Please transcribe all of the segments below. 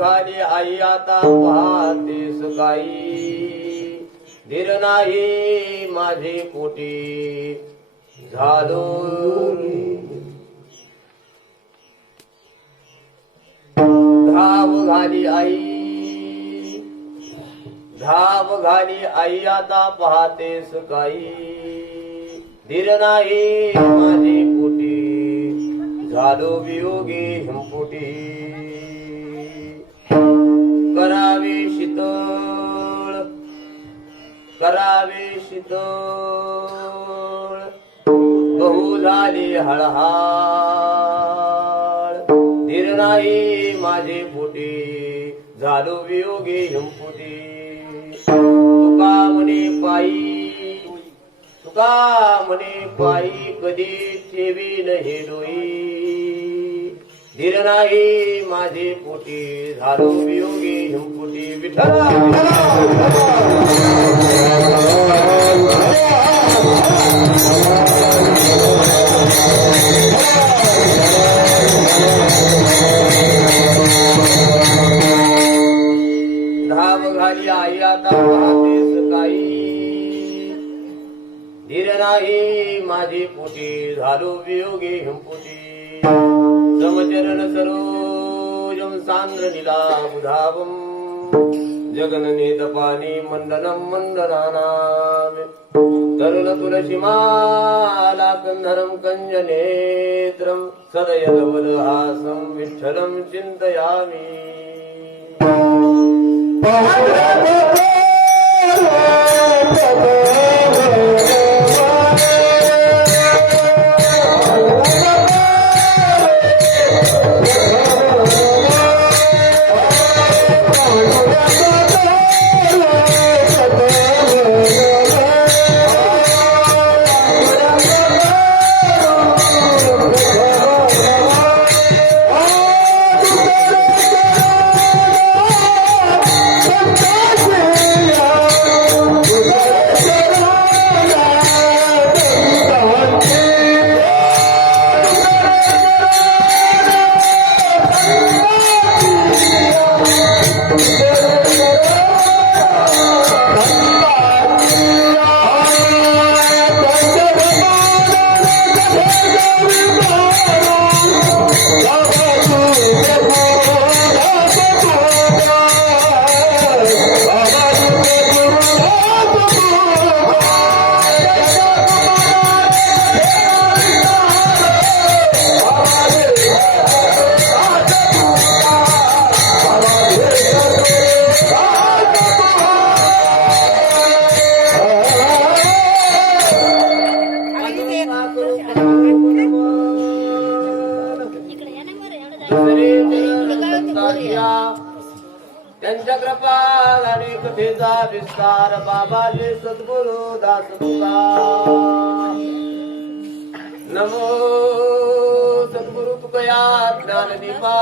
घाली आई आता पाहते सकाळी धीर नाही माझे पोटी झालो धाव घाली आई आता पाहते सकाळी धीर नाही माझे पोटी झालो वियोगी हिंपोटी करावे शीतळ बहु झाली हळहाळ धीर नाही माझे पोटी झालो वियोगी हिंपोटी तुका म्हणे पायी कधी ठेवी नाही डोई धीर नाही माझे पोटी झालो वियोगी हिंपोटी विठ्ठला धाव घाली आई आता पाहते सकाळी धीर नाही माझे पोटी झालो वियोगी हिंपोटी समचरण सरोजम सांद्र नीलाबुधावम जगननेत पाणी मंडनम मंडनानाम तरुण तुलसीमाला कंधरम कंजनेत्रम सदयलवलहासं विठ्ठलं चिन्तयामि त्यांच्या कृपा आणि कथेचा विस्तार बाबाजी सद्गुरु दास तुका नमो सद्गुरु तुकया ज्ञानदीपा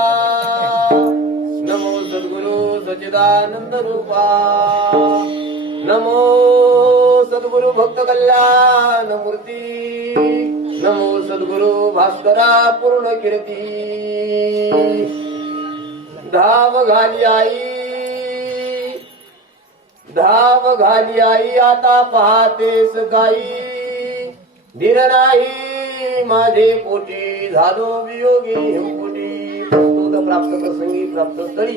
नमो सद्गुरु सच्चिदानंद रूपा नमो सद्गुरु भक्त कल्याण मूर्ती नमो सद्गुरु भास्करा पूर्ण कीर्ती धाव घाली आई आता पाहते सकाळी धीर नाही माझे पोटी झालो वियोगी हिंपोटी प्रस्तुत प्राप्त प्रसंगी प्राप्त स्थळी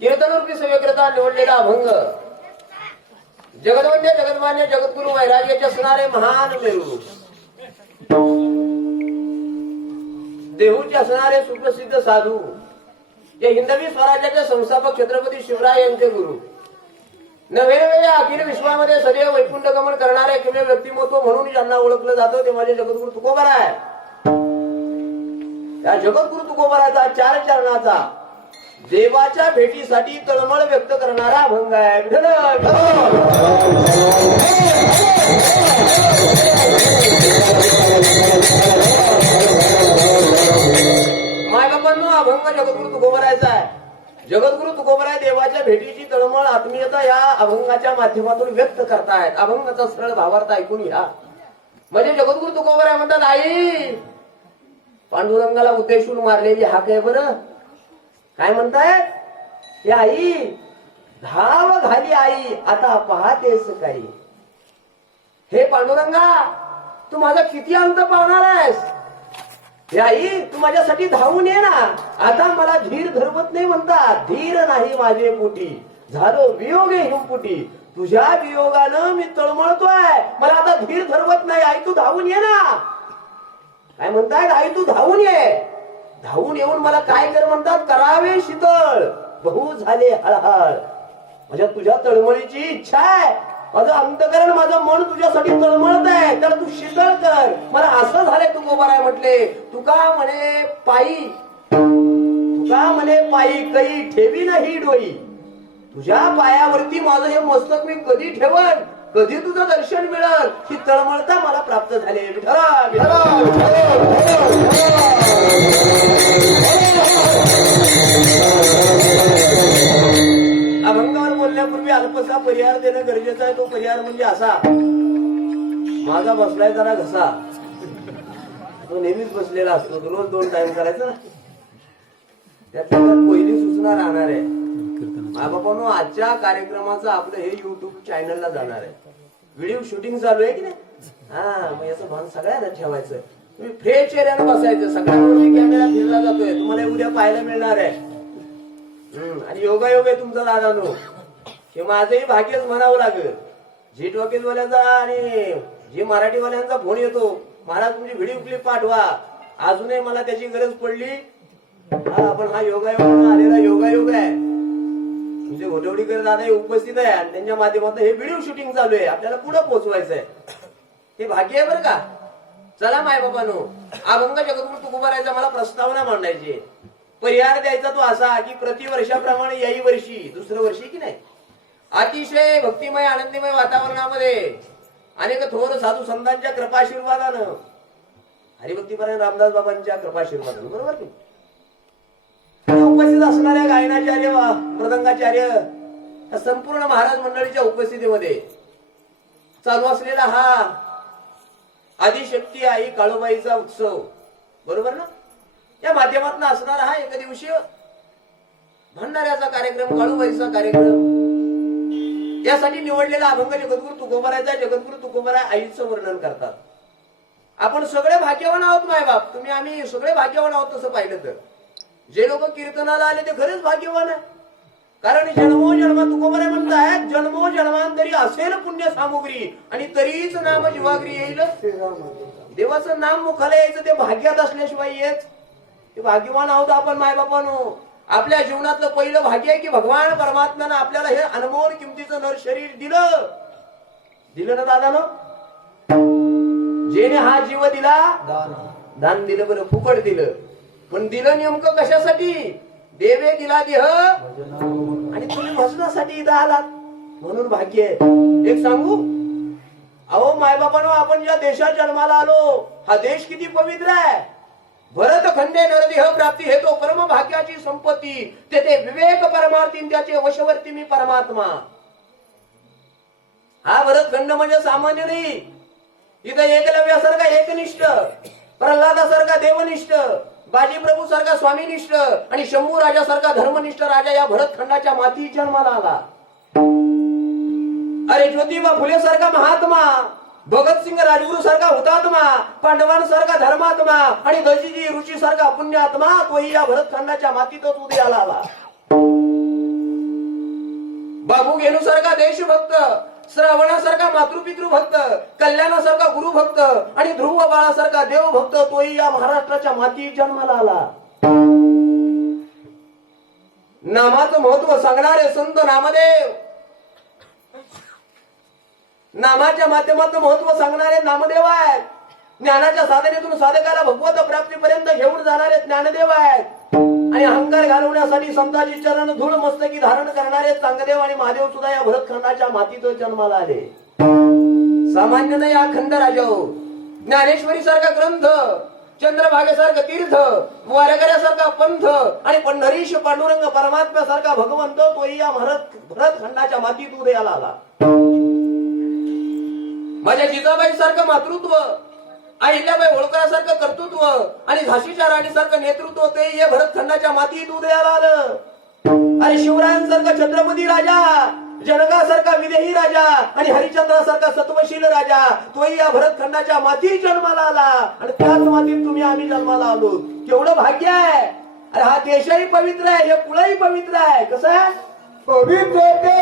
कीर्तनरूपी सेवेकरता निवडलेला अभंग जगदवंद्य जगन्मान्य जगद्गुरु वैराग्याचे असणारे महान मेरू देहूचे असणारे सुप्रसिद्ध साधू जे हिंदवी स्वराज्याचे संस्थापक छत्रपती शिवराय यांचे गुरु नव्हे अखिल विश्वामध्ये सदैव वैकुंठ गमन करणारे किंवा व्यक्तिमत्व म्हणून ज्यांना ओळखलं जातं ते माझे जगद्गुरु तुकोबार आहे. त्या जगद्गुरु तुकोबाराचा चार चरणाचा देवाच्या भेटीसाठी तळमळ व्यक्त करणारा अभंग आहे. मायबापांनो अभंग जगद्गुरु तुकोबारायचा आहे. जगद्गुरु तुकोबाराय देवाच्या भेटीची तळमळ आत्मीयता या अभंगाच्या माध्यमातून व्यक्त करतायत. अभंगाचा सरळ भावार्थ ऐकून घ्या. म्हणजे जगद्गुरु तुकोबाराय म्हणतात, आई पांडुरंगाला उद्देशून मारलेली हाक आहे बरं. काय म्हणताय? हे आई धाव घाली आई आता पाहतेस काही. हे पांडुरंगा तू माझा किती अंत पावणार आहेस? हे आई तू माझ्यासाठी धावून ये ना. आता मला धीर धरवत नाही म्हणतात. धीर नाही माझे पोटी झालो वियोगे हिमपुटी. तुझ्या वियोगानं मी तळमळतोय. मला आता धीर धरवत नाही. आई तू धावून ये ना. काय म्हणताय? आई तू धावून ये. धावून येऊन मला काय कर म्हणतात? करावे शीतळ बहु झाले हळहळ. माझ्या तुझ्या तळमळीची इच्छा आहे. माझं अंतकरण माझं मन तुझ्यासाठी तळमळत आहे. तर तू शीतळ कर. मला असं झालंय तुकोबाराय म्हटले. तुका म्हणे पायी कई ठेवी नाही डोई. तुझ्या पायावरती माझं हे मस्तक मी कधी ठेवन, कधी तुझं दर्शन मिळल ही तळमळता मला प्राप्त झाले. विठ्ठला विठ्ठला अभंगावर बोलण्यापूर्वी अल्पसा परिहार देणं गरजेचं आहे. तो परिहार म्हणजे असा. माझा बसलाय जरा घसा. तो नेहमीच बसलेला असतो. रोज 2 टाइम करायचा ना. त्यात पहिली सूचना राहणार आहे. बाबांनो आजच्या कार्यक्रमाचं आपलं हे युट्यूब चॅनलला जाणार आहे. व्हिडिओ शूटिंग चालू आहे की नाही? हा मग याचं भान सगळ्यांना ठेवायचं. तुम्ही फ्रेश चेहऱ्यानं बसायचं. सगळ्यांवरती कॅमेरा फिरला जातोय. तुम्हाला उद्या पाहायला मिळणार आहे. आणि योगायोग आहे तुमचा दादानो. हे माझंही भाग्यच म्हणावं लागेल. जी टॉकीजवाल्यांचा आणि जी मराठीवाल्यांचा फोन येतो, महाराज तुमची व्हिडिओ क्लिप पाठवा. अजूनही मला त्याची गरज पडली. आपण हा योगायोग आलेला योगायोग आहे. तुमचे घोटवडीकर दादा उपस्थित आहे आणि त्यांच्या माध्यमातून हे व्हिडिओ शूटिंग चालू आहे. आपल्याला पुढे पोहोचवायचंय. हे भाग्य आहे बरं का. चला माय बाबांनो अभंग जगद्गुरु तुकोबारायचा मला प्रस्तावना मांडायची. परिहार द्यायचा तो असा की प्रतिवर्षाप्रमाणे याही वर्षी दुसरं वर्षी की नाही अतिशय भक्तिमय आनंदीमय वातावरणामध्ये अनेक थोर साधू संतांच्या कृपाशीर्वादानं हरिभक्तीपरायण रामदास बाबांच्या कृपाशीर्वादानं बरोबर की उपस्थित असणाऱ्या गायनाचार्य मृदंगाचार्य संपूर्ण महाराज मंडळीच्या उपस्थितीमध्ये चालू असलेला हा आदिशक्ती आई काळूबाईचा उत्सव बरोबर ना. या माध्यमातून असणारा हा एकदिवसीय भंडाऱ्याचा कार्यक्रम, काळूबाईचा कार्यक्रम, यासाठी निवडलेला अभंग जगद्गुरु तुकोबारायचा. जगद्गुरु तुकोबाराय आईचं वर्णन करतात. आपण सगळे भाग्यवान आहोत मायबाप. तुम्ही आम्ही सगळे भाग्यवान आहोत तसं पाहिलं तर. जे लोक कीर्तनाला आले ते खरेच भाग्यवान आहे. कारण जन्मोजन्म तुकोबाराय म्हणतात जन्मोजन्मांतरी असेल पुण्य सामुग्री आणि तरीच नाम जीवाग्री येईल. देवाचं नाम मुखाला यायचं ते भाग्यात असल्याशिवाय येत. ते भाग्यवान आहोत आपण मायबापानो. आपल्या जीवनातलं पहिलं भाग्य आहे की भगवान परमात्म्यानं आपल्याला हे अनमोल किमतीचं नर शरीर दिलं ना दादानो. जेने हा जीव दिला दान दिलं बरं, फुकट दिलं. पण दिलं नेमकं कशासाठी? देवे दिला देह आणि तुम्ही भजनासाठी इथं आलात म्हणून भाग्य आहे. एक सांगू अहो मायबापानो आपण ज्या देशात जन्माला आलो हा देश किती पवित्र आहे. भरत खंडे नरदेह प्राप्ती हे तो परम भाग्याची संपत्ती. तेथे विवेक परमार्थी त्याचे वशवर्ती मी परमात्मा. हा भरत खंड म्हणजे सामान्य नाही. इथं एकलव्यासारखा एकनिष्ठ, प्रल्हादासारखा देवनिष्ठ, बाजी प्रभू सारखा स्वामीनिष्ठ आणि शंभू राजासारखा धर्मनिष्ठ राजा या भरत खंडाच्या माती जन्माला आला. अरे ज्योतिबा फुले सारखा महात्मा, भगतसिंग राजगुरु सारखा हुतात्मा, पांडवांसारखा धर्मात्मा आणि दशीजी ऋषी सारखा पुण्यात्मा तोही या भरतखंडाच्या मातीतच उदयाला आला. बाबू घेणूसारखा देशभक्त, श्रावणासारखा मातृपितृभक्त, कल्याणासारखा गुरुभक्त आणि ध्रुव बाळासारखा देवभक्त तोही या महाराष्ट्राच्या माती जन्माला आला. नामाचं महत्व सांगणारे संत नामदेव, नामाच्या माध्यमातून महत्व सांगणारे नामदेव आहेत. ज्ञानाच्या साधनेतून साधकाला भगवत प्राप्तीपर्यंत घेऊन जाणारे ज्ञानदेव आहेत. आणि अहंकार घालवण्यासाठी संतांची चरण धूळ मस्तकी धारण करणारे चांगदेव आणि महादेव सुद्धा या भरतखंडाच्या मातीत जन्माला आले. सामान्य नाही हा खंड राजा. ज्ञानेश्वरी सारखा ग्रंथ, चंद्रभागेसारखं तीर्थ, वारकऱ्यासारखा पंथ आणि पंढरीश पांडुरंग परमात्म्यासारखा भगवंत तोही या भरतखंडाच्या मातीत उदयाला आला. माझ्या जिजाबाई सारखं मातृत्व, अहिल्याबाई होळकरासारखं कर्तृत्व आणि झाशीच्या राणीसारखं नेतृत्व ते हे भरतखंडाच्या मातीत उदयाला आलं. अरे शिवरायांसारखा छत्रपती राजा, जनकासारखा विदेही राजा आणि हरिश्चंद्रासारखा सत्वशील राजा तोही या भरतखंडाच्या मातीत जन्माला आला आणि त्याच मातीत तुम्ही आम्ही जन्माला आलो. केवढं भाग्य आहे. अरे हा देशही पवित्र आहे, हे कुळही पवित्र आहे. कसं आहे? पवित्र ते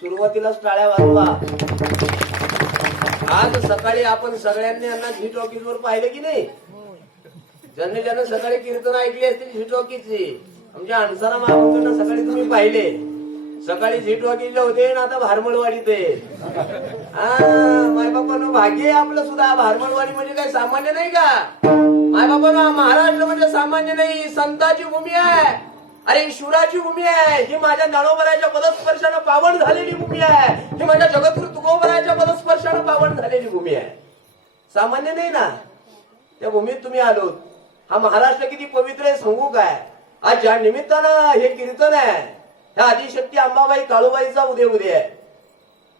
सुरुवातीलाच टाळ्या वाजवा. आज सकाळी आपण सगळ्यांनी यांना झी टॉकीज वर पाहिले की नाही? ज्यांनी ज्यांना सकाळी कीर्तन ऐकली असतील झी टॉकीजची, आमच्या अणसारा महाराजांना सकाळी तुम्ही पाहिले. सकाळी झी टॉकीजला होते ना आता भारमळवाडीत आहे. मायबापानं भाग्य आपलं सुद्धा. भारमळवाडी म्हणजे काही सामान्य नाही का? मायबापानं महाराष्ट्र म्हणजे सामान्य नाही, संतांची भूमी आहे. अरे शिवराची भूमी आहे ही. माझ्या ज्ञानोबराच्या पदस्पर्शानं पावन झालेली भूमी आहे ही. माझ्या जगद्गुरु तुकोबराच्या पदस्पर्शानं पावन झालेली भूमी आहे. सामान्य नाही ना. त्या भूमीत तुम्ही आलोत. हा महाराष्ट्र किती पवित्र आहे सांगू काय? आज ज्या निमित्तानं हे कीर्तन आहे, ह्या आदिशक्ती अंबाबाई काळूबाईचा उदय आहे.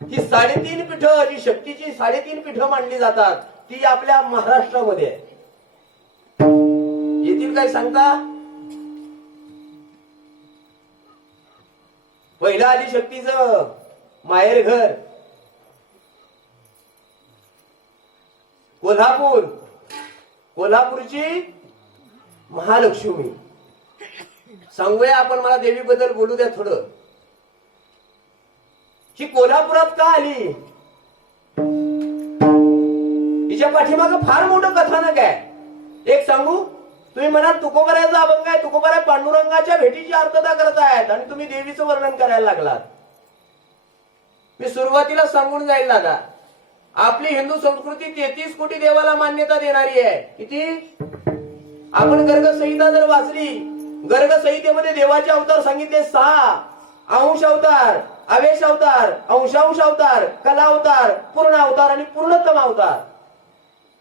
ही 3.5 पीठं, जी शक्तीची 3.5 पीठं मांडली जातात ती आपल्या महाराष्ट्रामध्ये आहे. येथील काय सांगता? पहिलं आदिशक्तीचं माहेर घर कोल्हापूर. कोल्हापूरची महालक्ष्मी. सांगूया आपण. मला देवीबद्दल बोलू द्या थोडं. ही कोल्हापुरात का आली? हिच्या पाठीमागं फार मोठं कथानक आहे. एक सांगू? तुम्ही म्हणाल तुकोबराचा अभंग आहे, तुकोबरा पांडुरंगाच्या भेटीची अर्थता करतायत आणि तुम्ही देवीचं वर्णन करायला लागलात. मी सुरुवातीला सांगून जाईल दादा, आपली हिंदू संस्कृती 33 कोटी देवाला मान्यता देणारी आहे. किती? आपण गर्ग संहिता जर वाचली, गर्ग संहितेमध्ये देवाचे अवतार सांगितले 6. अंश अवतार, आवेश अवतार, अंशांश अवतार, कला अवतार, पूर्ण अवतार आणि पूर्णतम अवतार.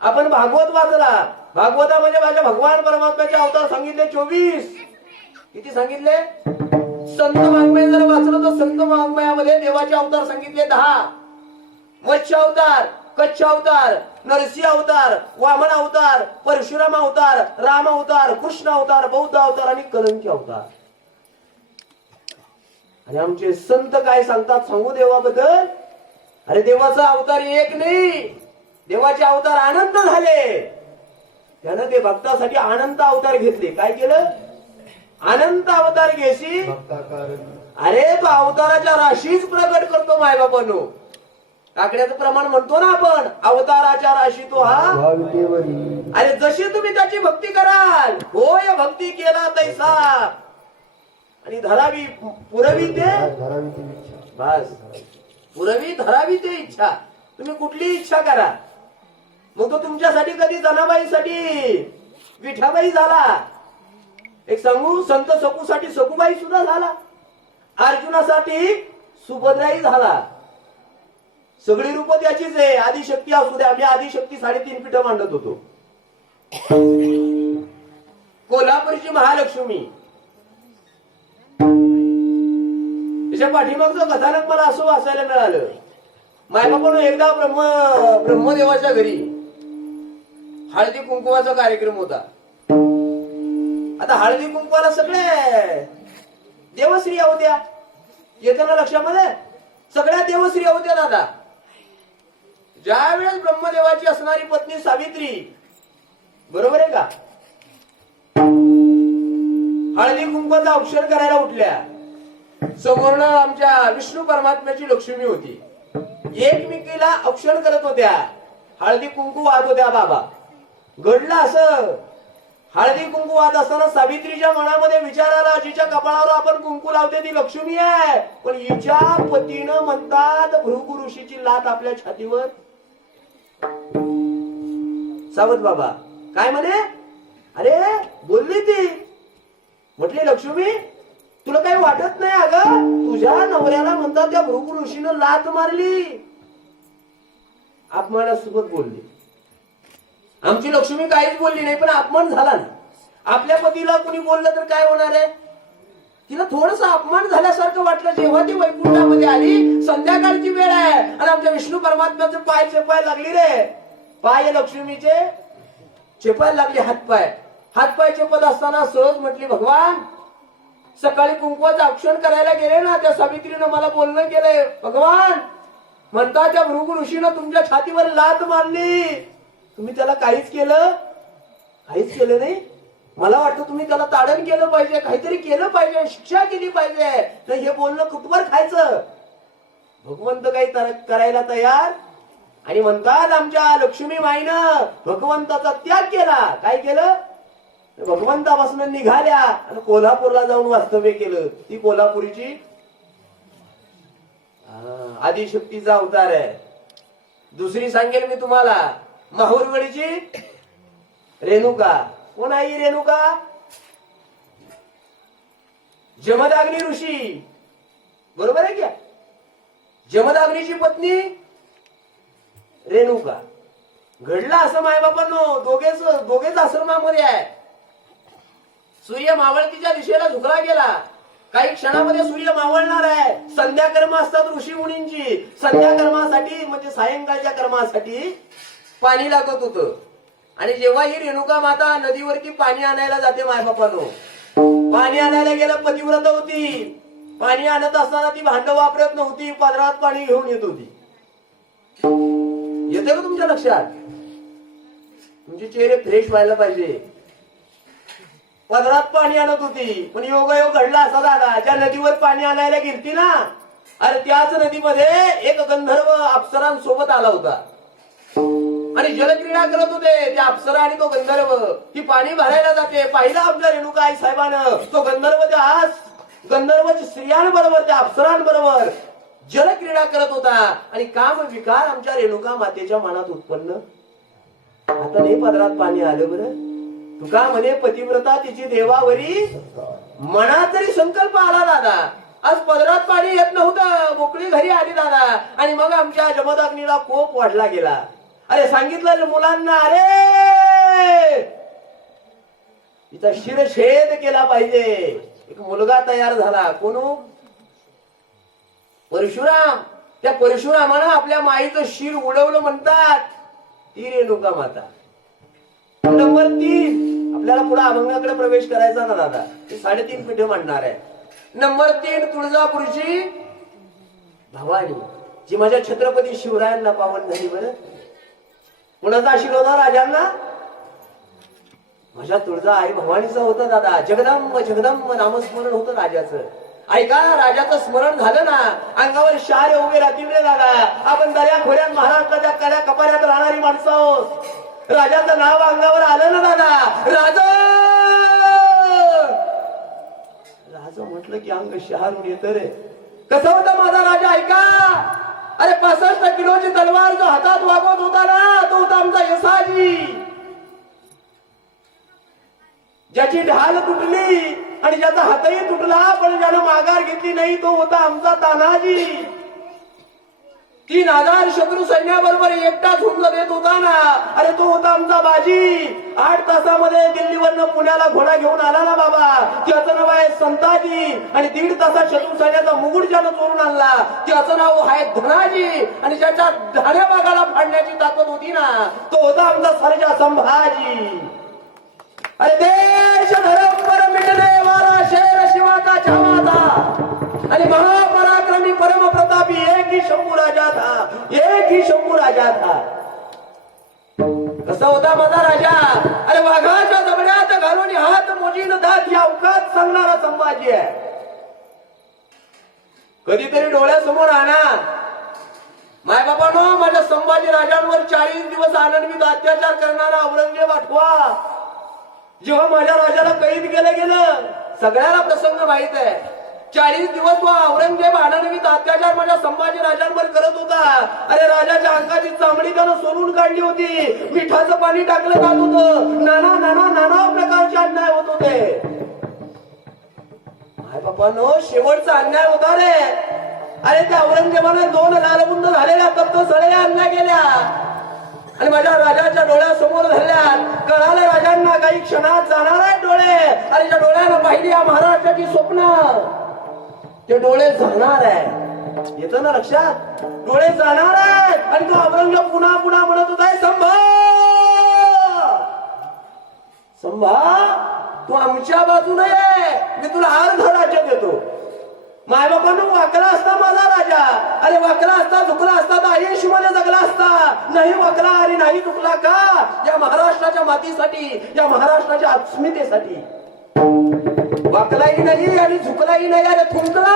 आपण भागवत वाचला, भागवतामध्ये माझ्या भगवान परमात्म्याचे अवतार सांगितले 24. किती सांगितले? संत वाङ्मय जर वाचलं तर संत वाङ्मयामध्ये देवाचे अवतार सांगितले 10. मत्स्य अवतार, कच्छ अवतार, नरसिंह अवतार, वामन अवतार, परशुराम अवतार, राम अवतार, कृष्ण अवतार, बौद्ध अवतार आणि कलंकी अवतार. आणि आमचे संत काय सांगतात सांगू देवाबद्दल? अरे देवाचा अवतार एक नाही, देवाचे अवतार अनंत झाले. त्यानं ते भक्तासाठी अनंत अवतार घेतले. काय केलं? अनंत अवतार घेशी. अरे तो अवताराच्या राशीच प्रकट करतो मायबापानो. काकड्याचं प्रमाण म्हणतो ना आपण, अवताराच्या राशी तो हा. अरे जशी तुम्ही त्याची भक्ती कराल, होय भक्ती केला तैसा आणि धरावी पुरवी ते बस. पुरवी धरावी ते इच्छा. तुम्ही कुठली इच्छा करा. मग तो तुमच्यासाठी कधी जनाबाईसाठी विठाबाई झाला. एक सांगू, संत सकूसाठी सकूबाई सुद्धा झाला. अर्जुनासाठी सुभद्राई झाला. सगळी रूप त्याचीच आहे. आदिशक्ती असू द्या. आम्ही आदिशक्ती 3.5 पीठं मांडत होतो. कोल्हापूरची महालक्ष्मी. त्याच्या पाठीमागचं कथानक मला असं वाचायला मिळालं. मायबापानं एकदा ब्रह्मदेवाच्या घरी हळदी कुंकुवाचा कार्यक्रम होता. आता हळदी कुंकवाला सगळे देवस्त्रिया होत्या. येतं ना लक्षामध्ये? सगळ्या देवस्त्रिया होत्या दादा. ज्या वेळेस ब्रह्मदेवाची असणारी पत्नी सावित्री, बरोबर आहे का, हळदी कुंकवाचं औक्षण करायला उठल्या. समोर आमच्या विष्णू परमात्म्याची लक्ष्मी होती. एकमेकीला औक्षण करत होत्या. हळदी कुंकू वाहत होत्या. बाबा घडलं असं, हळदी कुंकू वाहत असताना सावित्रीच्या मनामध्ये विचार आला, जिच्या कपाळावर आपण कुंकू लावते ती लक्ष्मी आहे, पण हिच्या पतीनं म्हणतात भृगु ऋषीची लात आपल्या छातीवर. सावत बाबा काय म्हणे, अरे बोलली ती, म्हटली लक्ष्मी तुला काही वाटत नाही अगं, तुझ्या नवऱ्याला म्हणतात त्या भृगु ऋषीनं लात मारली. अपमानासोबत बोलली. आमची लक्ष्मी काहीच बोलली नाही, पण अपमान झाला ना. आपल्या पतीला कोणी बोललं तर काय होणार आहे. तिला थोडस अपमान झाल्यासारखं वाटलं. जेव्हा ती वैकुंठामध्ये आली, संध्याकाळची वेळ आहे आणि आमच्या विष्णू परमात्म्याचे पाय चेपायला लागली रे. पाय लक्ष्मीचे चेपायला लागले, हातपाय चेपत असताना सहज म्हटली, भगवान सकाळी कुंकवाचं औक्षण करायला गेले ना, त्या सावित्रीनं मला बोलणं केलंय. भगवान म्हणता त्या भृगु ऋषीनं तुमच्या छातीवर लात मारली, तुम्ही त्याला काहीच केलं नाही. मला वाटतं तुम्ही त्याला ताडण केलं पाहिजे, काहीतरी केलं पाहिजे, शिक्षा केली पाहिजे. तर हे बोलणं कुठवर खायचं. भगवंत काही करायला तयार. आणि म्हणतात आमच्या लक्ष्मी माईनं भगवंताचा त्याग केला. काय केलं, भगवंतापासून निघाल्या आणि कोल्हापूरला जाऊन वास्तव्य केलं. ती कोल्हापुरीची आदिशक्तीचा अवतार आहे. दुसरी सांगेल मी तुम्हाला, माहुरगडीची रेणुका. कोण आई रेणुका, जमदाग्नी ऋषी, बरोबर आहे क्या. जमदाग्नीची पत्नी रेणुका. घडला असं मायबापांनो, दोघेच आश्रमामध्ये आहे. सूर्य मावळतीच्या दिशेला झुकला गेला. काही क्षणामध्ये सूर्य मावळणार आहे. संध्याकर्म असतात ऋषी मुनींची. संध्याकर्मासाठी म्हणजे सायंकाळच्या कर्मासाठी पाणी लागत होतं. आणि जेव्हा ही रेणुका माता नदीवरती पाणी आणायला जाते मायबापांनो, पाणी आणायला गेलं, पतिव्रत होती. पाणी आणत असताना ती भांड वापरत नव्हती, पदरात पाणी घेऊन येत होती. येते का तुमच्या लक्षात. तुमचे चेहरे फ्रेश व्हायला पाहिजे. पदरात पाणी आणत होती. पण योगायोग घडला असा दादा, ज्या नदीवर पाणी आणायला गेलती ना, अरे त्याच नदीमध्ये एक गंधर्व अप्सरांसोबत आला होता आणि जलक्रीडा करत होते. त्या अप्सरा आणि तो गंधर्व. ती पाणी भरायला जाते. पाहिलं आमच्या रेणुका आई साहेबानं, तो गंधर्व स्त्रियांबरोबर त्या अप्सरांबरोबर जलक्रीडा करत होता. आणि काम विकार आमच्या रेणुका मातेच्या मनात उत्पन्न. आता नाही पदरात पाणी आलं बरं. तुका म्हणे पतिव्रता तिची देवावरी, मनात तरी संकल्प आला दादा. आज पदरात पाणी येत नव्हतं, मोकळी घरी आली दादा. आणि मग आमच्या जमदाग्नीला कोप वाढला गेला. अरे सांगितलं मुलांना, अरे तिचा शिरछेद केला पाहिजे. एक मुलगा तयार झाला. कोण, परशुराम. त्या परशुरामानं आपल्या माईचं शिर उडवलं म्हणतात. ती रेणुका माता. नंबर 3, आपल्याला पुढे अभंगाकडे प्रवेश करायचा ना दादा, ते 3.5 पीठ मांडणार आहे. नंबर 3 तुळजापूरची भवानी, जी माझ्या छत्रपती शिवरायांना पावन झाली. बरं कुणाचा आशीर्वाद राजांना, माझ्या तुळजा आई भवानीचा होता दादा. जगदंब जगदंब नामस्मरण होतं राजाचं. ऐका, राजाचं स्मरण झालं ना, अंगावर शार उभे राहतील रे दादा. आपण दर्या खोऱ्यात महाराष्ट्राच्या कड्या कपाऱ्यात राहणारी माणसं आहोत. राजाचं नाव अंगावर आलं ना दादा, राजा म्हटलं की अंग शहारून येत रे. कसा होता माझा राजा ऐका. अरे 65 किलोची तलवार जो हातात वागवत होता ना, तो होता आमचा यसाजी. ज्याची ढाल तुटली आणि ज्याचा हातही तुटला, पण ज्यानं माघार घेतली नाही, तो होता आमचा तानाजी. 3000 शत्रू सैन्याबरोबर एकटा झुंज देत होता ना, अरे तो होता आमचा बाजी. 8 तासामध्ये दिल्लीवरनं पुण्याला घोडा घेऊन आला ना बाबा, त्याचं नाव आहे संताजी. आणि 1.5 तासात शत्रू सैन्याचा मुकुट ज्यानं चोरून आणला, त्याचं नाव आहे धनाजी. आणि ज्याच्या धाड्या भागाला फाडण्याची ताकद होती ना, तो होता आमचा सर्जा संभाजी. अरे देश धर्म पर मिटने वाला शेर शिवा का छावा था, आणि महापराक्रमी परम प्रतापी एक ही शंभू राजा था, एक ही शंभू राजा था. कसा होता माझा राजा. अरे वाघाच्या जबड्यात घालून हात मोजीन दात या अवकात सांगणारा संभाजी आहे. कधीतरी डोळ्यासमोर आणा मायबापानो, माझ्या संभाजी राजांवर 40 दिवस आनंदीत अत्याचार करणारा औरंगजेब आठवा. जेव्हा माझ्या राजाला कैद केलं गेलं, सगळ्याला प्रसंग माहित आहे. 40 दिवस तो औरंगजेब आनंदीत अत्याचार माझ्या संभाजी राजांवर करत होता. अरे राजाच्या अंगाची चामडी त्यानं सोलून काढली होती, मिठाचं पाणी टाकलं जात होतं, नाना नाना नाना प्रकारचे अन्याय होत होते. मायबापानो, शेवटचा अन्याय होता रे. अरे त्या औरंगजेबाने 2 लालबुंद झालेल्या तप्त सळया अन्याय केल्या आणि माझ्या राजाच्या डोळ्यासमोर धरल्या. कळालं राजांना काही क्षणात जाणार आहे डोळे. आणि त्या डोळ्यानं पाहिली या महाराष्ट्राची स्वप्न, ते डोळे जाणार आहे. येतं ना लक्षात? डोळे जाणार आहे. आणि तो औरंगजेब पुन्हा पुन्हा म्हणत होता, संभा संभा, तू आमच्या बाजूने ये, मी तुला अर्ध राज्य देतो. मायबापांनो, वाकला असता माझा राजा, अरे वाकला असता, झुकला असता तर आयुष्यमध्ये जगला असता. नाही वाकला आणि नाही झुकला का? या महाराष्ट्राच्या मातीसाठी, या महाराष्ट्राच्या अस्मितेसाठी. वाकलाही नाही आणि झुकलाही नाही, अरे थुंकला.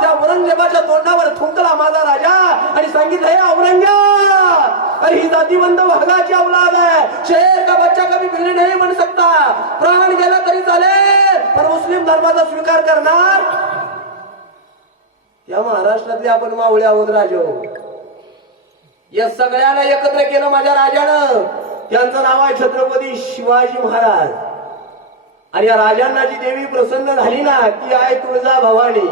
त्या औरंगजेबाच्या तोंडावर थुंकला माझा राजा आणि सांगितलं, हे औरंगजेब, अरे ही जातीवंत वाघाची औलाद आहे. शेर का बच्चा कभी बिल्ली नहीं बन सकता. प्राण गेला तरी चालेल, पण मुस्लिम धर्माचा स्वीकार करणार. या महाराष्ट्रातले आपण मावळे आहोत राजो. या सगळ्यांना एकत्र केलं माझ्या राजानं. त्यांचं नाव आहे छत्रपती शिवाजी महाराज. आणि या राजांना जी देवी प्रसन्न झाली ना, ती आहे तुळजा भवानी.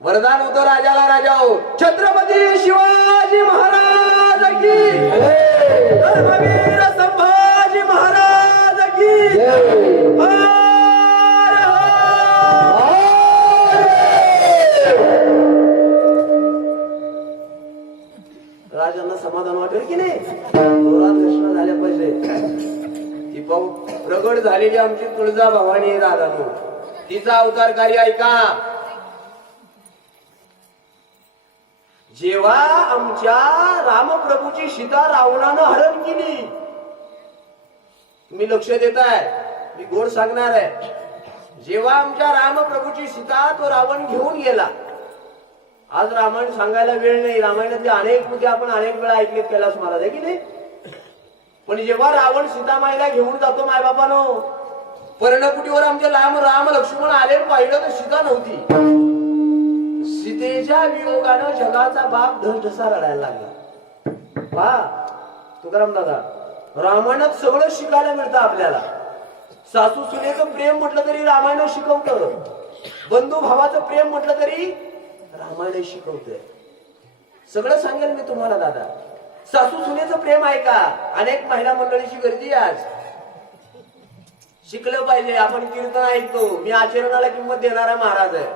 वरदान होतं राजाला, राजा हो, छत्रपती शिवाजी महाराज की, धर्मवीर संभाजी महाराज की. राजांना समाधान वाटेल की नाही? जोरात कृष्ण झाल्या पाहिजे. ती पाहू प्रगट झालेली आमची तुळजा भवानी राधानो, तिचा अवतारकारी ऐका. जेव्हा आमच्या रामप्रभूची सीता रावणानं हरण केली, तुम्ही लक्ष देताय, मी गोड सांगणार आहे. जेव्हा आमच्या रामप्रभूची सीता तो रावण घेऊन गेला. आज रामायण सांगायला वेळ नाही, रामायणातले अनेक मुद्दे आपण अनेक वेळा ऐकलेत कैलास महाराज, आहे की नाही? पण जेव्हा रावण सीतामाईला घेऊन जातो मायबापानो, पर्णकुटीवर आमचे राम लक्ष्मण आले, पाहिलं तर सीता नव्हती. सीतेच्या वियोगानं जगाचा बाप ढसढसा रडायला लागला. पहा तुकाराम दादा, रामायणात सगळं शिकायला मिळतं आपल्याला. सासू सुनेचं प्रेम म्हटलं तरी रामायण शिकवतं, बंधू भावाचं प्रेम म्हटलं तरी रामायण शिकवतंय. सगळं सांगेल मी तुम्हाला दादा. सासू सुनेचं प्रेम आहे का? अनेक महिला मंडळीची गर्दी आज. शिकलं पाहिजे. आपण कीर्तन ऐकतो, मी आचरणाला किंमत देणारा महाराज आहे.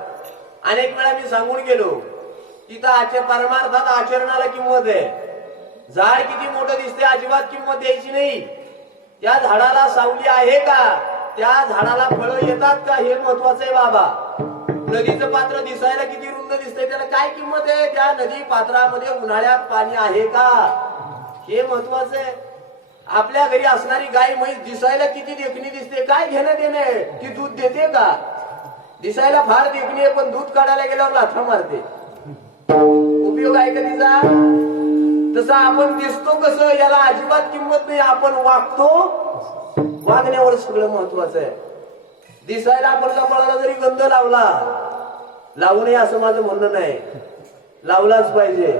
अनेक वेळा मी सांगून गेलो, तिथं परमार्थात आचरणाला किंमत आहे. झाड किती मोठं दिसते, अजिबात किंमत द्यायची नाही. त्या झाडाला सावली आहे का? त्या झाडाला फळं येतात का? हे महत्वाचं आहे बाबा. नदीचं पात्र दिसायला किती रुंद दिसतंय, त्याला काय किंमत आहे? त्या नदी पात्रामध्ये उन्हाळ्यात पाणी आहे का? हे महत्वाचं आहे. आपल्या घरी असणारी गाय म्हैस दिसायला किती देखणी दिसते, काय घेणं देणे? ती दूध देते का? दिसायला फार देखणी आहे, पण दूध काढायला गेल्यावर लाथा मारते. उपयोग आहे का तिचा? तसं आपण दिसतो कसं, याला अजिबात किंमत नाही. आपण वागतो, वागण्यावर सगळं महत्वाचं आहे. दिसायला आपण कपाळाला जरी गंध लावला, लावू नये असं माझं म्हणणं नाही, लावलाच पाहिजे.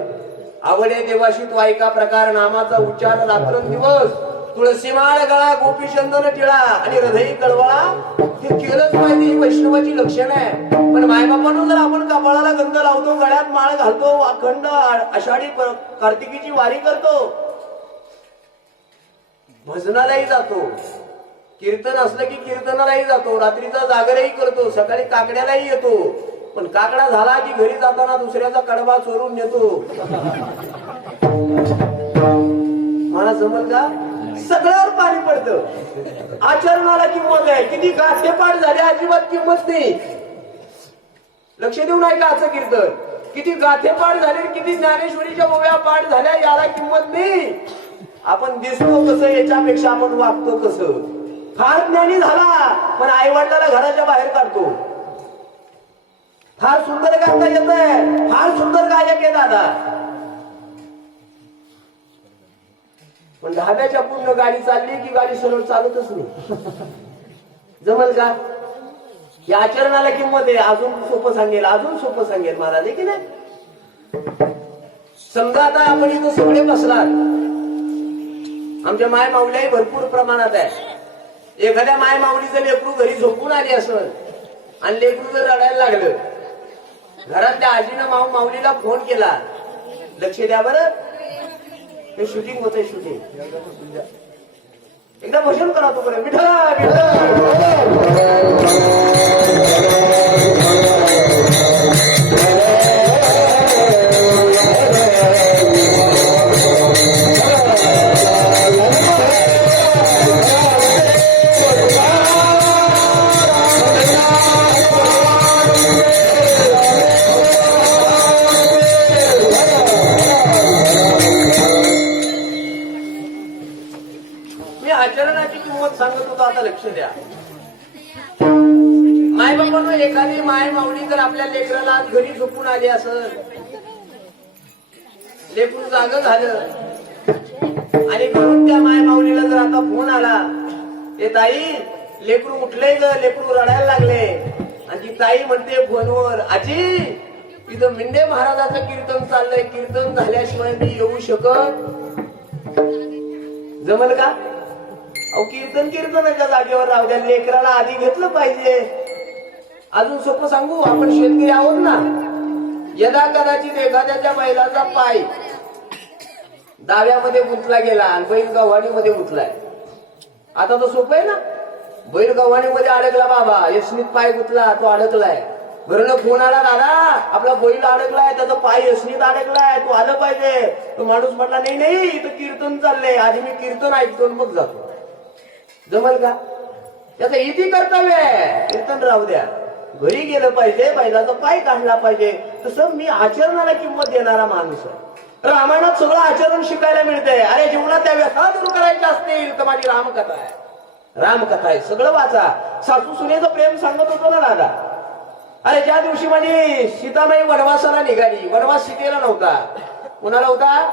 आवडे देवाशी तो ऐका प्रकार, नामाचा उच्चार रात्रंदिवस, तुळशी माळ गळा, गोपी चंदन टिळा आणि हृदयी कळवळा, हे केलंच पाहिजे. ही वैष्णवाची लक्षण आहे. पण मायबापांनो, जर आपण कपाळाला गंध लावतो, गळ्यात माळ घालतो, अखंड आषाढी कार्तिकीची वारी करतो, भजनालाही जातो, कीर्तन असलं की कीर्तनालाही जातो, रात्रीचा जागरही करतो, सकाळी काकड्यालाही येतो, पण काकडा झाला की घरी जाताना दुसऱ्याचा कडबा चोरून नेतो. मला जमल का? सगळ्यावर पाणी पडतं. आचरणाला किंमत आहे. किती गाठेपाठ झाले, अजिबात किंमत नाही. लक्ष देऊन ऐका आजचं कीर्तन. किती गाठेपाठ झाले, किती ज्ञानेश्वरीच्या ओव्या पाठ झाल्या, याला किंमत नाही. आपण दिसतो कसं याच्यापेक्षा आपण वागतो कसं. फार ज्ञानी झाला पण आई वडिलांना घराच्या बाहेर काढतो. फार सुंदर गाता येतंय, फार सुंदर गायक आहे दादा, पण ढाब्याच्या पूर्ण गाडी चालली की गाडी सरळ चालतच नाही. जमल का? या आचरणाला किंमत आहे. अजून सोपं सांगेल, अजून सोपं सांगेल महाराज, की नाही. समजा आता आपण इथं सगळे बसलात, आमच्या माय माऊल्याही भरपूर प्रमाणात आहे. एखाद्या माय माऊलीचं लेकरू घरी झोपून आली असेल आणि लेकरू जर रडायला लागलं, घरातल्या आजीनं माऊलीला फोन केला, लक्ष द्या बरं, हे शूटिंग होतंय, शूटिंग. एकदा भजन करा तो बरं, विठ्ठल आचरणाची किंमत सांगत होतो. आता लक्ष द्या. माय बापांनो, एखादी माय माऊली जर आपल्या लेकराला आज घरी झोपून आली असं, लेकरू जाग झालं आणि घरून त्या माय माऊलीला जर आता फोन आला, ए ताई लेकरू उठले ग, लेकरू रडायला लागले, आणि ती ताई म्हणते फोनवर, आजी इथं मिंडे महाराजाचं कीर्तन चाललंय, कीर्तन झाल्याशिवाय मी येऊ शकत. जमल का? अहो कीर्तन कीर्तनाच्या जागेवर राहू द्या, लेकराला आधी घेतलं पाहिजे. अजून सोपं सांगू, आपण शेतकरी आहोत ना. यदा कदाचित एखाद्याच्या बैलाचा पाय दाव्यामध्ये गुंतला गेला आणि बैल गव्हाणीमध्ये गुंतलाय. आता तो सोपं आहे ना, बैल गव्हाणीमध्ये अडकला, बाबा यशनीत पाय गुंतला, तो अडकलाय. बरं फोन आला, दादा आपला बैल अडकलाय, त्याचा पाय यशनीत अडकलाय, तू आलं पाहिजे. तो माणूस म्हटला, नाही नाही इथं कीर्तन चाललंय, आधी मी कीर्तन ऐकतो मग जातो. जमल का? त्याचं इथे कर्तव्य आहे, कीर्तन राहू द्या, घरी गेलं पाहिजे, बैलाचा पाय काढला पाहिजे. तसं मी आचरणाला किंमत देणारा माणूस आहे. रामायणात सगळं आचरण शिकायला मिळतंय. अरे जीवनात त्या व्यथा दूर करायच्या असतील तर माझी रामकथा आहे, रामकथा आहे, सगळं वाचा. सासू सुनेचं प्रेम सांगत होतो ना दादा. अरे ज्या दिवशी माझी सीतामाई वनवासाला निघाली, वनवास सीतेला नव्हता, कुणाला होता?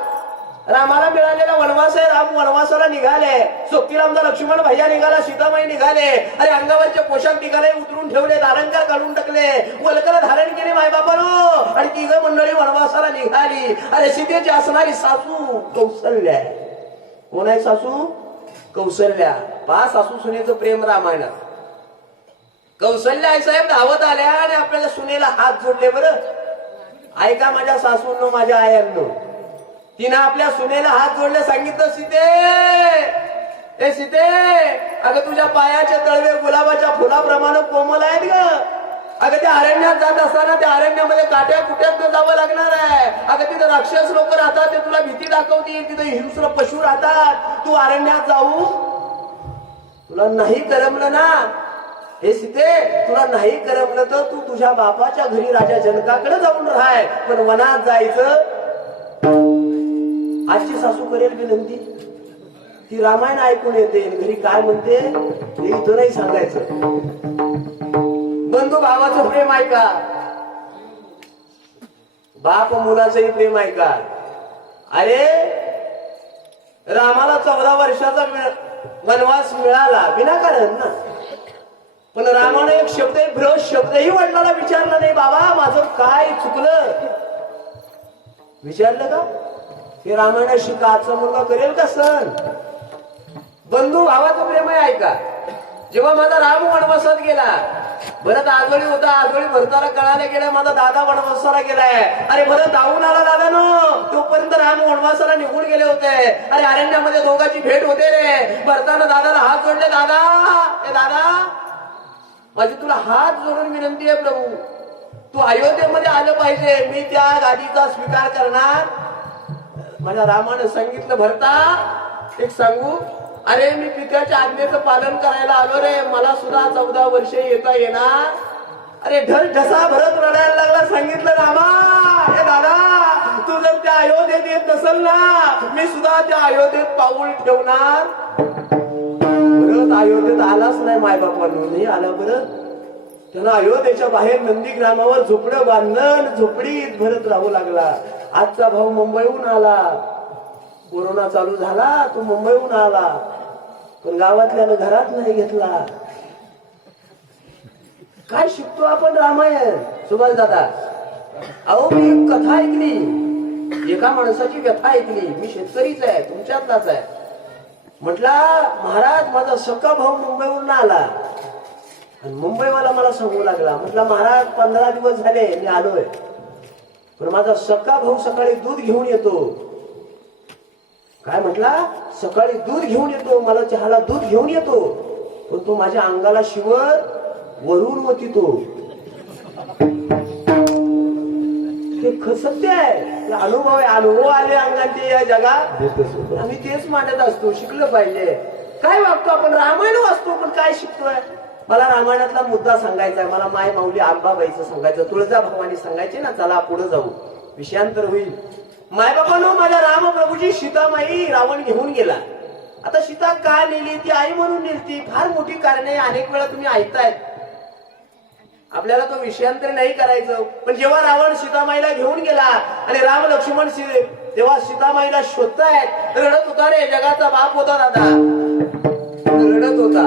रामाला मिळालेला वनवास आहे. राम वनवासाला निघाले, सोबतीरामचा लक्ष्मण भैया निघाला, सीतामाई निघाले. अरे अंगावरचे पोशाख निघाले, उतरून ठेवले, अलंकार काढून टाकले, वलकर धारण केले मायबापानो, आणि तिघ मंडळी वनवासाला निघाली. अरे सीतेची असणारी सासू कौशल्या. कोण आहे सासू? कौशल्या. पहा सासू सुनेचं प्रेम रामायणात. कौशल्या आई साहेब धावत आल्या आणि आपल्याला सुनेला हात जोडले. बरं ऐका माझ्या सासूंनो, माझ्या आयांनो, तिनं आपल्या सुनेला हात जोडले, सांगितलं, सीते ए सीते, अगं तुझ्या पायाचे तळवे गुलाबाच्या फुलाप्रमाणे कोमल आहेत ग. अगं त्या अरण्यात जात असताना त्या अरण्यामध्ये काट्या कुट्यात जावं लागणार आहे. अगं तिथं राक्षस लोक राहतात, ते तुला भीती दाखवतील, तिथं हिंस्र पशु राहतात, तू अरण्यात जाऊ तुला नाही करमलं ना. हे सीते तुला नाही करमलं तर तू तुझ्या बापाच्या घरी राजा जनकाकडे जाऊन राहाय, पण वनात जायचं. आजची सासू करेल विनंती, ती रामायण ऐकून येते, घरी काय म्हणते हे इथं नाही सांगायचं. बंधू भावाचं प्रेम ऐका, बाप मुलाचंही प्रेम ऐका. अरे रामाला 14 वर्षाचा वनवास मिळाला विनाकारण ना, पण रामाने एक शब्द, एक भ्रष्ट शब्दही वडिलांना विचारलं नाही, बाबा माझं काय चुकलं, विचारलं का? हे रामायणाशी आजचा मुलगा करेल का सण? बंधू भावाचं प्रेम आहे ऐका. जेव्हा माझा राम वनवासात गेला, भरत आजोळी होता, आजोळी भरताला कळायला गेला माझा दादा वनवासाला गेलाय. अरे भरत धावून आला दादा नो, तोपर्यंत राम वनवासाला निघून गेले होते. अरे अरण्यामध्ये दोघांची भेट होते रे. भरताना दादाला हात जोडले, दादा ए दादा माझी तुला हात जोडून विनंती आहे प्रभू, तू अयोध्येमध्ये आलं पाहिजे, मी त्या गादीचा स्वीकार करणार. माझ्या रामानं सांगितलं, भरता एक सांगू, अरे मी पित्याच्या आज्ञेचं पालन करायला आलो रे, मला सुद्धा 14 वर्षे येता येणार. अरे ढल ढसा भरत रडायला लागला. सांगितलं, रामा हे दादा तू जर त्या अयोध्येत येत नसल ना, मी रामही सुद्धा त्या अयोध्येत पाऊल ठेवणार. परत अयोध्येत आलाच नाही मायबापांनो, नाही आला. परत त्यांना अयोध्येच्या बाहेर नंदीग्रामावर झोपडं बांधलं, झोपडीत भरत राहू लागला. आजचा भाऊ मुंबईहून आला, कोरोना चालू झाला, तो मुंबईहून आला, पण गावातल्यानं घरात नाही घेतला. काय शिकतो आपण रामायण? सुभाष दादा, अहो मी एक कथा ऐकली, एका माणसाची व्यथा ऐकली. मी शेतकरीच आहे, तुमच्यातलाच आहे. म्हटला महाराज माझा सख्खा भाऊ मुंबईवरून आला आणि मुंबईवाला मला सांगू लागला. म्हटला महाराज 15 दिवस झाले मी आलोय, पण माझा सख्खा भाऊ सकाळी दूध घेऊन येतो. काय म्हटला? सकाळी दूध घेऊन येतो, मला चहाला दूध घेऊन येतो, पण तो माझ्या अंगाला शिवर वरून वतितो. हे सत्य आहे, अनुभव आहे. अनुभव आले अंगाचे या जगात, आम्ही तेच मांडत असतो. शिकलं पाहिजे. काय वागतो आपण? रामायण वाचतो, पण काय शिकतोय? मला रामायणातला मुद्दा सांगायचा आहे. मला माय माऊली आंबाबाईचं सांगायचं, तुळजाभवानी सांगायचे ना. चला पुढे जाऊ, विषयांतर होईल. मायबापानो, माझ्या रामप्रभूची सीतामाई रावण घेऊन गेला. आता सीता का नेली? ती आई म्हणून नेली. फार मोठी कारणे अनेक वेळा तुम्ही ऐकतायत. आपल्याला तो विषयांतर नाही करायचं. पण जेव्हा रावण सीतामाईला घेऊन गेला आणि राम लक्ष्मण तेव्हा सीतामाईला शोधतायत, रडत होता रे. जगाचा बाप होता दादा, रडत होता.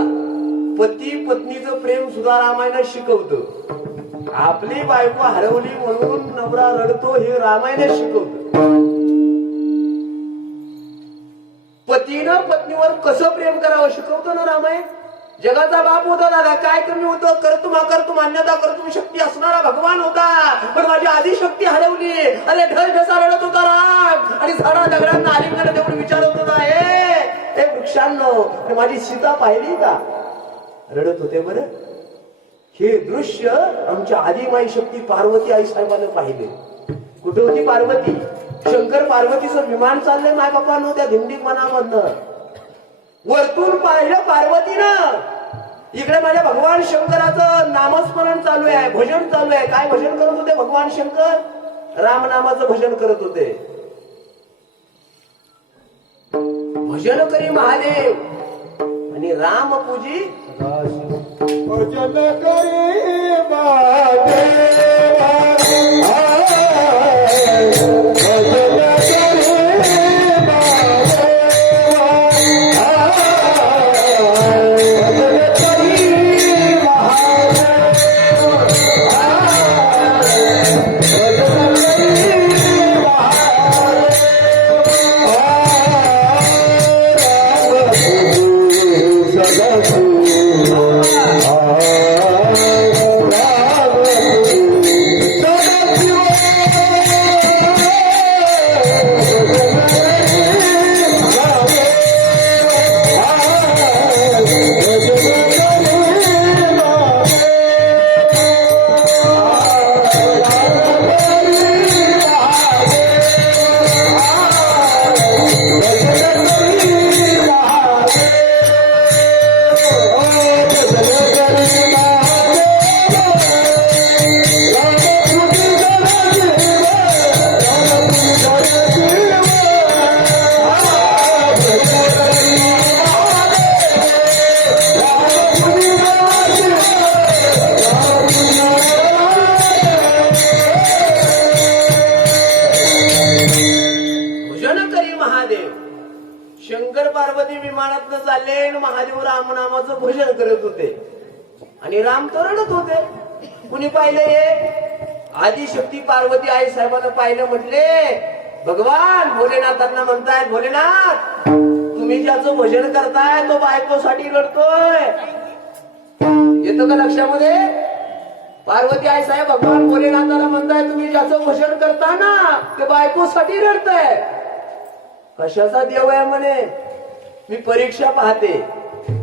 पती पत्नीचं प्रेम सुद्धा रामायण शिकवतं. आपली बायको हरवली म्हणून नवरा रडतो, हे रामायण शिकवतं. पतीनं पत्नीवर कसं प्रेम करावं शिकवतो ना रामायण. जगाचा बाप होता दादा, काय कमी होतं? कर्तुम अन्यथा कर्तुम शक्ती असणारा भगवान होता, पण माझी आदिशक्ती हरवली. अरे ढळ ढसा रडत होता राम, आणि झाडा दगडांना आलिंगन देऊन विचारत होता, हे वृक्षांनो माझी सीता पाहिली का? रडत होते. बरं, हे दृश्य आमच्या आदिमाई शक्ती पार्वती आई साहेबांना पाहिले. कुठे होती पार्वती? शंकर पार्वतीचं विमान चाललंय माय बापांनो त्या धिंडीक मनामधनं. वरतून पाहिलं पार्वतीनं, इकडे माझ्या भगवान शंकराचं नामस्मरण चालू आहे, भजन चालू आहे. काय भजन करत होते भगवान शंकर? रामनामाचं भजन करत होते. भजन करी महादेव आणि राम पूजी भजन करी महादेव, शंकर पार्वती विमानातनं चालले आणि महादेव रामनामाचं भजन करत होते आणि राम तर रडत होते. कुणी पाहिलं? हे आदिशक्ती पार्वती आई साहेबांना पाहिलं. म्हटले भगवान भोलेनाथांना म्हणतायत, भोलेनाथ तुम्ही ज्याचं भजन करताय तो बायकोसाठी रडतोय. येतं का लक्षामध्ये? पार्वती आई साहेब भगवान भोलेनाथाला म्हणताय तुम्ही ज्याचं भजन करता ना ते बायकोसाठी रडताय. कशाचा देव आहे म्हणे? मी परीक्षा पाहते.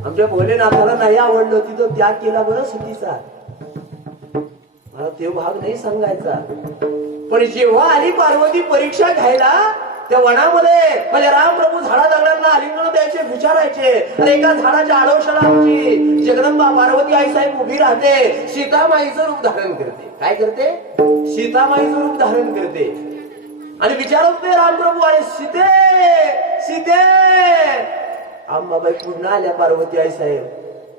आमच्या भोलेनाथाला नाही आवडलं, तिथं त्याग केला बरं सतीचा. मला ते भाग नाही सांगायचा. पण जेव्हा आली पार्वती परीक्षा घ्यायला त्या वनामध्ये, म्हणजे रामप्रभू झाडा दगडांना आलिंगन द्यायचे, विचारायचे, आणि एका झाडाच्या आडोशाला आमची जगदंबा पार्वती आई साहेब उभी राहते. सीतामाईचं रूप धारण करते. काय करते? सीतामाईचं रूप धारण करते आणि विचारत नाही रामप्रभू, अरे सीते सीते अंबाबाई पुन्हा आल्या पार्वती आई साहेब.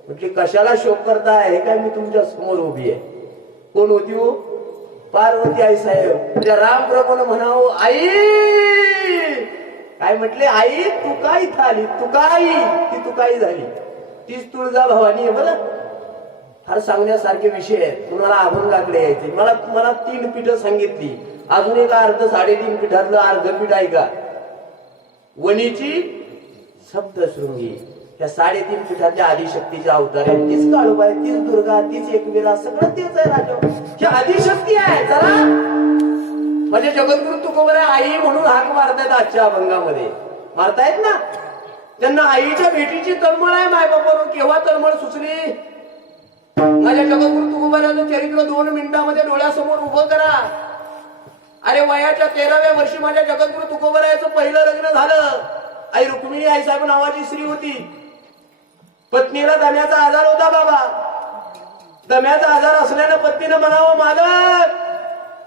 म्हणजे कशाला शोक करताय हे काय मी तुमच्या समोर उभी आहे. कोण होती हो? पार्वती आई साहेब. त्या रामप्रभून म्हणावं आई काय म्हटले, आई तू काय इथं आली, तू काय ती तू काय झाली, तीच तुळजा भवानी आहे. बरं फार सांगण्यासारखे विषय आहेत. तुम्हाला अभंगाकडे यायचे. मला 3 पीठं सांगितली. अजून एक अर्ध 3.5 पीठातलं अर्ध पीठ आहे का, वणीची सप्तशृंगी. त्या 3.5 पीठातल्या आदिशक्तीचे अवतार आहेत. तीच काळूबाई, तीच दुर्गा, तीच एकविरा, सगळं तेच आहे राजा. ही आदिशक्ती आहे. चला म्हणजे जगद्गुरु तुकोबर आई म्हणून हाक मारतायत आजच्या अभंगामध्ये. मारतायत ना. त्यांना आईच्या भेटीची तळमळ आहे. मायबापानं केव्हा तळमळ सुचली. माझ्या जगद्गुरु तुकोबाराचं चरित्र 2 मिनिटांमध्ये डोळ्यासमोर उभं करा. अरे वयाच्या 13व्या वर्षी माझ्या जगद्गुरु तुकोबाराचं पहिलं लग्न झालं. आई रुक्मिणी आई साहेब नावाची स्त्री होती. पत्नीला दम्याचा आजार होता. बाबा दम्याचा आजार असल्यानं पत्नीनं म्हणावं, मालक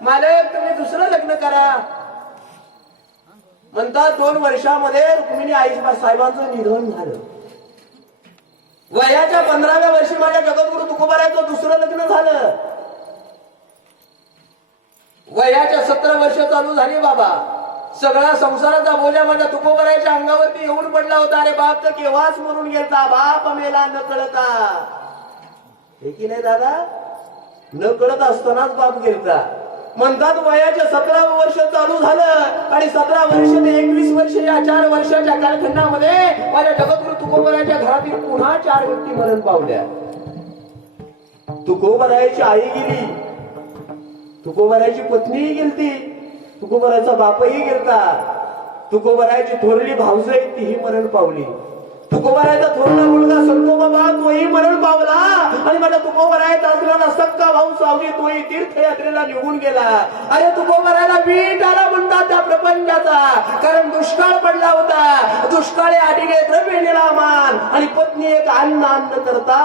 मालक तुम्ही दुसरं लग्न करा. म्हणतात 2 वर्षामध्ये रुक्मिणी आई साहेबांचं निधन झालं. वयाच्या 15व्या वर्षी माझ्या जगद्गुरु तुकोबाराचं दुसरं लग्न झालं. वयाच्या 17 वर्ष चालू झाली. बाबा सगळा संसाराचा बोजा माझ्या तुकोबाराच्या अंगावरती येऊन पडला होता. अरे बाप तर केव्हाच मरून गेलता, बाप मेला न कळता. हे की नाही दादा, न कळत असतानाच बाप गेलता. म्हणतात वयाच्या 17 वर्ष चालू झालं आणि 17 वर्ष ते 21 वर्ष या 4 वर्षाच्या कालखंडामध्ये माझ्या जगद्गुरु तुकोबाराच्या घरातील पुन्हा 4 व्यक्ती मरण पावल्या. तुकोबाराची आई गेली, तुकोबाराची पत्नीही गेलती, तुकोबाराचा बापही गेलता, तुकोबाराची थोरली भाऊज आहे तीही मरण पावली. तुकोबाराचा थोरला मुलगा संतो बाबा तोही मरण पावला आणि माझ्या तुकोबाराचा असलेला सक्का भाऊ सावजी तोही तीर्थयात्रेला निघून गेला. अरे तुकोबाराला वीट आला म्हणतात त्या प्रपंचाचा. कारण दुष्काळ पडला होता. दुष्काळे आडीने द्रव्येला मान आणि पत्नी एक अन्न करता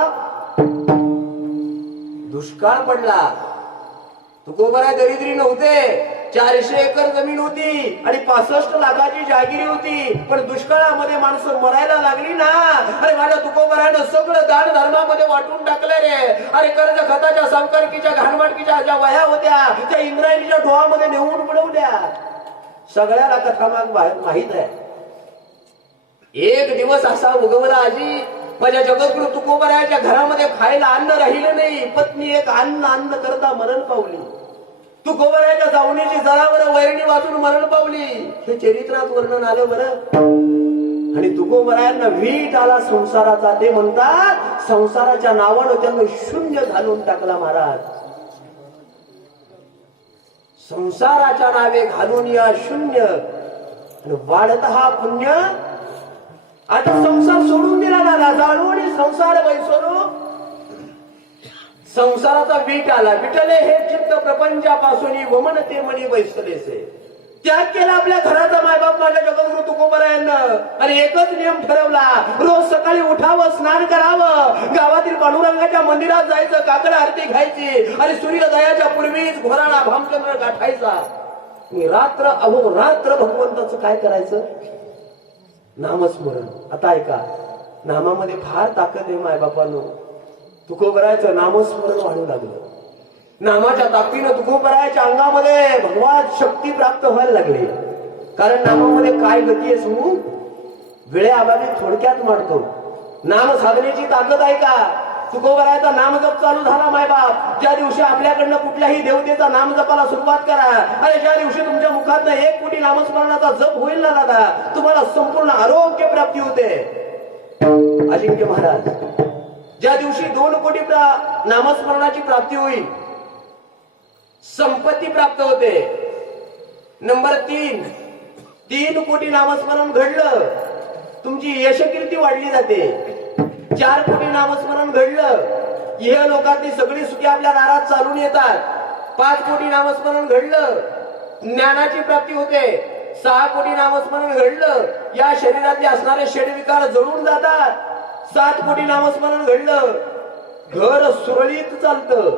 दुष्काळ पडला. तुकोबारा दरिद्री नव्हते. 400 एकर जमीन होती आणि 65 लाखाची जागिरी होती. पण दुष्काळामध्ये माणसं मरायला लागली ना. अरे माझ्या तुकोबारानं सगळं दान धर्मामध्ये वाटून टाकलं रे. अरे कर्ज खताच्या सावकारकीच्या घाणवाटकीच्या ज्या वह्या होत्या त्या इंद्रायणीच्या डोहामध्ये नेऊन बुडवल्या. सगळ्याला कथा माहित आहे. एक दिवस असा उगवला आजी माझ्या जगद्गुरु तुकोबाराच्या घरामध्ये खायला अन्न राहिलं नाही. पत्नी एक अन्न करता मरण पावली. तुकोबाराच्या जावणीची जनावर वैरणी वाचून मरण पावली. हे चरित्रात वर्णन आलं बरं. आणि तुकोबारायांना वीट आला संसाराचा. ते म्हणतात संसाराच्या नावानं त्यांना शून्य घालून टाकला महाराज. संसाराच्या नावे घालून या शून्य आणि वाढत हा पुण्य. आता संसार सोडून दिला दादा, जाणू आणि संसार बैसरू. संसाराचा वीट आला. विटले हे चित्त प्रपंचापासून वमनते मनी बैसलेसे. त्याग केला आपल्या घराचा मायबाप माझ्या जगद्गुरु तुकोबारायांनं आणि एकच नियम ठरवला. रोज सकाळी उठावं, स्नान करावं, गावातील पांडुरंगाच्या मंदिरात जायचं, काकड आरती घ्यायची आणि सूर्योदयाच्या पूर्वीच घोराणा भामचंद्र गाठायचा. रात्र अहोरात्र भगवंताचं काय करायचं, नामस्मरण. आता ऐका, नामामध्ये फार ताकद आहे मायबापांनो. तुकोबारायचं नामस्मरण वाढू लागलं. नामाच्या ताकदीनं तुकोबारायच्या अंगामध्ये भगवान शक्ती प्राप्त व्हायला लागली. कारण नामामध्ये काय गती आहे समू वेळेअभावी थोडक्यात मांडतो. नाम साधनेची ताकद आहे का. तुकोबारायचा नामजप चालू झाला मायबाप. ज्या दिवशी आपल्याकडनं कुठल्याही देवतेचा नामजपाला सुरुवात करा आणि ज्या दिवशी तुमच्या मुखातनं 1 कोटी नामस्मरणाचा जप होईल ना दादा, तुम्हाला संपूर्ण आरोग्य प्राप्ती होते. अजिंक्य महाराज, ज्या दिवशी 2 कोटी नामस्मरणाची प्राप्ती होईल, संपत्ती प्राप्त होते. नंबर 3 कोटी नामस्मरण घडलं, तुमची यशकीर्ती वाढली जाते. 4 कोटी नामस्मरण घडलं, हे लोकांनी सगळी सुखी आपल्या दारात चालून येतात. 5 कोटी नामस्मरण घडलं, ज्ञानाची प्राप्ती होते. 6 कोटी नामस्मरण घडलं, या शरीरातले असणारे षडविकार जळून जातात. 7 कोटी नामस्मरण घडलं, घर सुरळीत चालतं.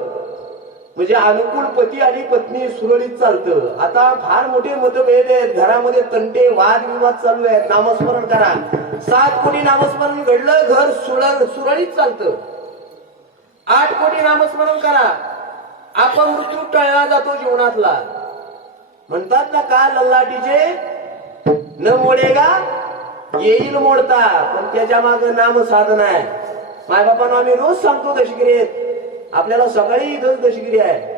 म्हणजे अनुकूल पती आणि पत्नी सुरळीत चालतं. आता फार मोठे मतभेद आहेत, घरामध्ये तंटे वादविवाद चालू आहेत. नामस्मरण करा. 7 कोटी नामस्मरण घडलं, घर सुरळीत चालतं. 8 कोटी नामस्मरण करा, अपमृत्यू टळला जातो जीवनातला. म्हणतात ना, का लल्लाटीचे न मोडेगा येईल मोडता, पण त्याच्या मागे नाम साधन आहे. मायबापांना आम्ही रोज सांगतो दशगिरीत, आपल्याला सकाळी इथंच दशगिरी आहे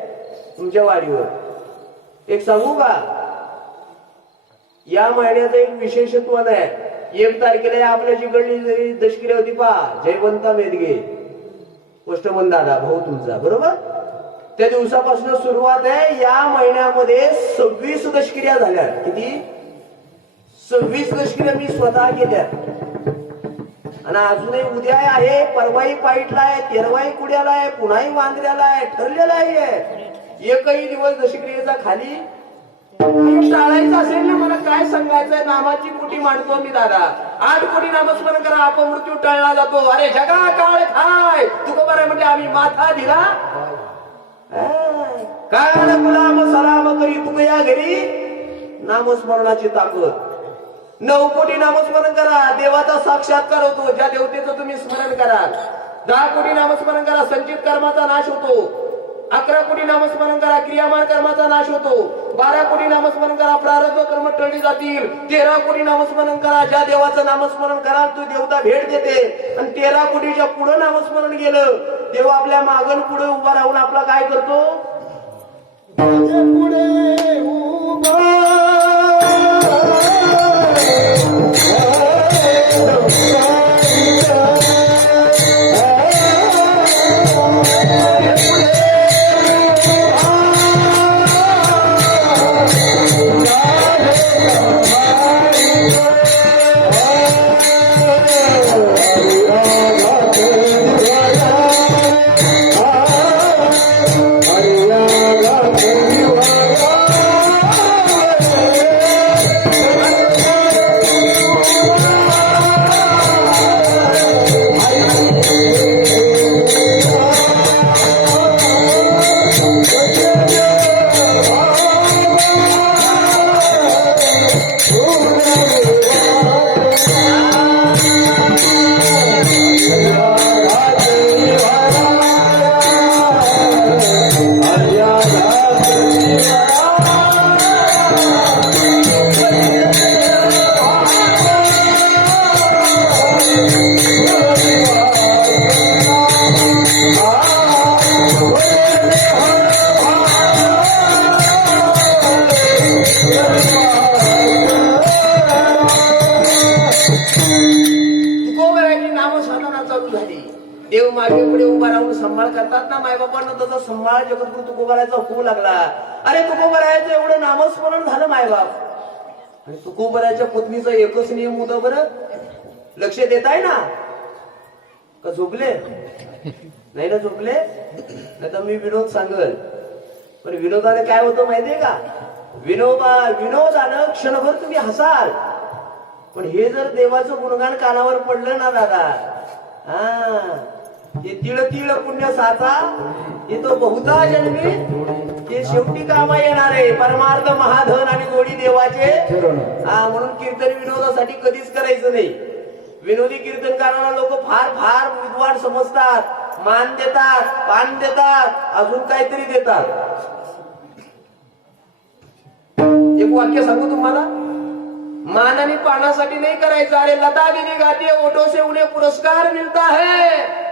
तुमच्या वाडीवर. एक सांगू का, या महिन्याचं एक विशेषत्व आहे. 1 तारखेला आपल्या जिकडली दशगिरी होती पहा, जयवंता मेदगे पोस्टमन दादा भाऊ तुमचा, बरोबर. त्या दिवसापासून सुरुवात आहे. या महिन्यामध्ये 26 दशकिर्या झाल्या. किती? 26 दशकिर्या मी स्वतः केल्या. आणि अजूनही उद्या आहे, परवाही पाईटला आहे, तेरवाही कुड्याला आहे, पुन्हाही वांद्र्याला आहे, ठरलेला आहे. एकही दिवस दशक्रियेचा खाली टाळायचं असेल ना, मला काय सांगायचंय, नामाची कोटी मांडतो मी दादा. 8 कोटी नामस्मरण करा, अपमृत्यू टळला जातो. अरे जगा काळ खाय तुकोबाराय म्हणजे आम्ही माथा दिला काळ गुलाम सलाम करी तुक या घरी. नामस्मरणाची ताकद. 9 कोटी नामस्मरण करा, देवाचा साक्षात्कार होतो. ज्या देवतेचं तुम्ही स्मरण कराल. 10 कोटी नामस्मरण करा, संचित कर्माचा नाश होतो. 11 कोटी नामस्मरण करा, क्रियामान कर्माचा नाश होतो. 12 कोटी नामस्मरण करा, प्रारब्ध कर्म टळली जातील. 13 कोटी नामस्मरण करा, ज्या देवाचं नामस्मरण कराल तो देवता भेट देते. आणि 13 कोटीच्या पुढे नामस्मरण गेलं, देव आपल्या मागण पुढे उभा राहून आपला काय करतो, पुढे उभा देव मागे पुढे उभा राहून संभाळ करतात ना. मायबापांना तसा संभाळ जगद्गुरु तुकोबारायचा होऊ लागला. अरे तुकोबारायचं एवढं नामस्मरण झालं मायबाप. आणि तुकोबारायच्या पत्नीचा एकच नियम होता, बरं लक्ष देताय ना का झोपले नाही ना, झोपले नाही तर मी विनोद सांगल. पण विनोदाने काय होतं माहितीये का, विनोदानं क्षणभर तुम्ही हसाल, पण हे जर देवाचं गुणगान कानावर पडलं ना दादा, हे तिळ तिळ पुण्य साचा हे तो बहुता जन्मी हे शेवटी कामा येणार आहे. परमार्थ महाधन आणि जोडी देवाचे. म्हणून कीर्तन विनोदासाठी कधीच करायचं नाही. विनोदी कीर्तनकारांना लोक फार फार विद्वान समजतात, मान देतात, पान देतात, अजून काहीतरी देतात. एक वाक्य सांगू तुम्हाला, मान आणि पानासाठी नहीं करायचं. अरे लता दीदी गाती है ओठों से उन्हें पुरस्कार मिलता है.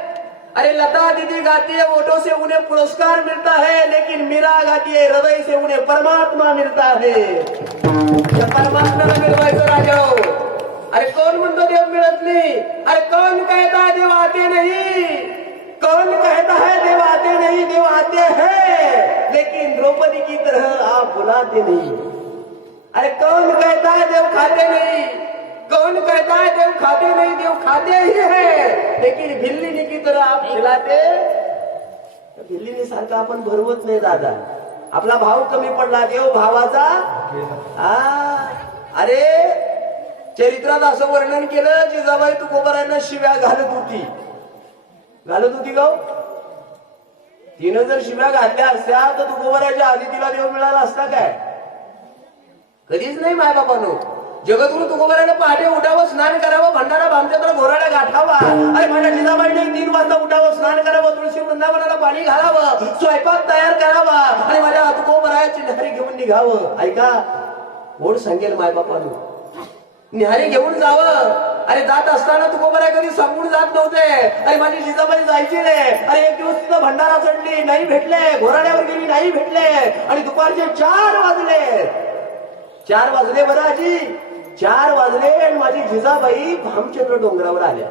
अरे लता दीदी गाती है ओठों से उन्हें पुरस्कार मिलता है, लेकिन मीरा गाती है हृदय से उन्हें परमात्मा मिलता है. परमात्म्याला मिळवायचं राजा. अरे कौन म्हणतो देव मिळत नाही. अरे कौन कहता है देव आते नहीं. कौन कहता है देव आते नहीं. देव आते हैं, लेकिन द्रौपदी की तरह आप बुलाते नहीं. अरे कौन कहता है देव खाते नहीं. कौन कहता है देव खाते नहीं. देव खाते ही है, लेकिन भिल्लीनी की तरह आप खिलाते. भिल्लीनी सारखा आपण भरवत नाही दादा. आपला भाव कमी पडला, देव भावाचा. अरे चरित्रात असं वर्णन केलं, जिजाबाई तुकोबारायांना शिव्या घालत होती गाव. तिनं जर शिव्या घातल्या असत्या तर तुकोबराच्या आधी तिला देव मिळाला असता काय? कधीच नाही मायबापानो. जगद्गुरु तुकोबराने पहाटे उठावं, स्नान करावं, भंडारा भामचंद्र घोराला गाठावा. अरे माझ्या जिजाबाईने 3 वाजता उठावं, स्नान करावं, तुळशी वृंदावनाला पाणी घालावं, स्वयंपाक तयार करावा आणि माझ्या तुकोबराची न्याहारी घेऊन निघावं. ऐका, कोण सांगेल मायबापानो? न्याहारी घेऊन जावं. अरे जात असताना तुकोबराय कधी सांगून जात नव्हते. अरे माझी जिजाबाई जायची रे. अरे एक दिवस तिथं भंडारा चढली, नाही भेटले, घोराड्यावर गेली, नाही भेटले आणि दुपारचे 4 वाजले. 4 वाजले बरं आजी, 4 वाजले आणि माझी जिजाबाई भामचंद्र डोंगरावर आल्या.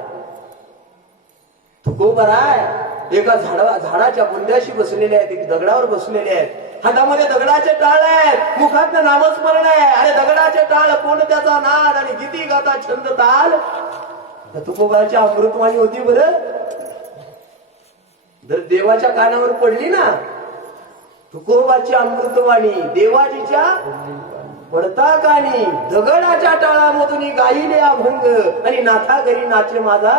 तुकोबराय एका झाडाच्या बुंद्याशी बसलेले आहेत, एक दगडावर बसलेले आहेत. हातामध्ये दगडाचे टाळ आहेत, मुखात नामस्मरण आहे. अरे दगडाचे टाळ, कोण त्याचा नाद आणि गीती गाता छंद ताल. तुकोबराची अमृतवाणी होती बरं. जर देवाच्या कानावर पडली ना तुकोबाची अमृतवाणी, देवाजीच्या पडता कानी, दगडाच्या टाळामधून गायिले अभंग आणि नाथा घरी नाचे माझा.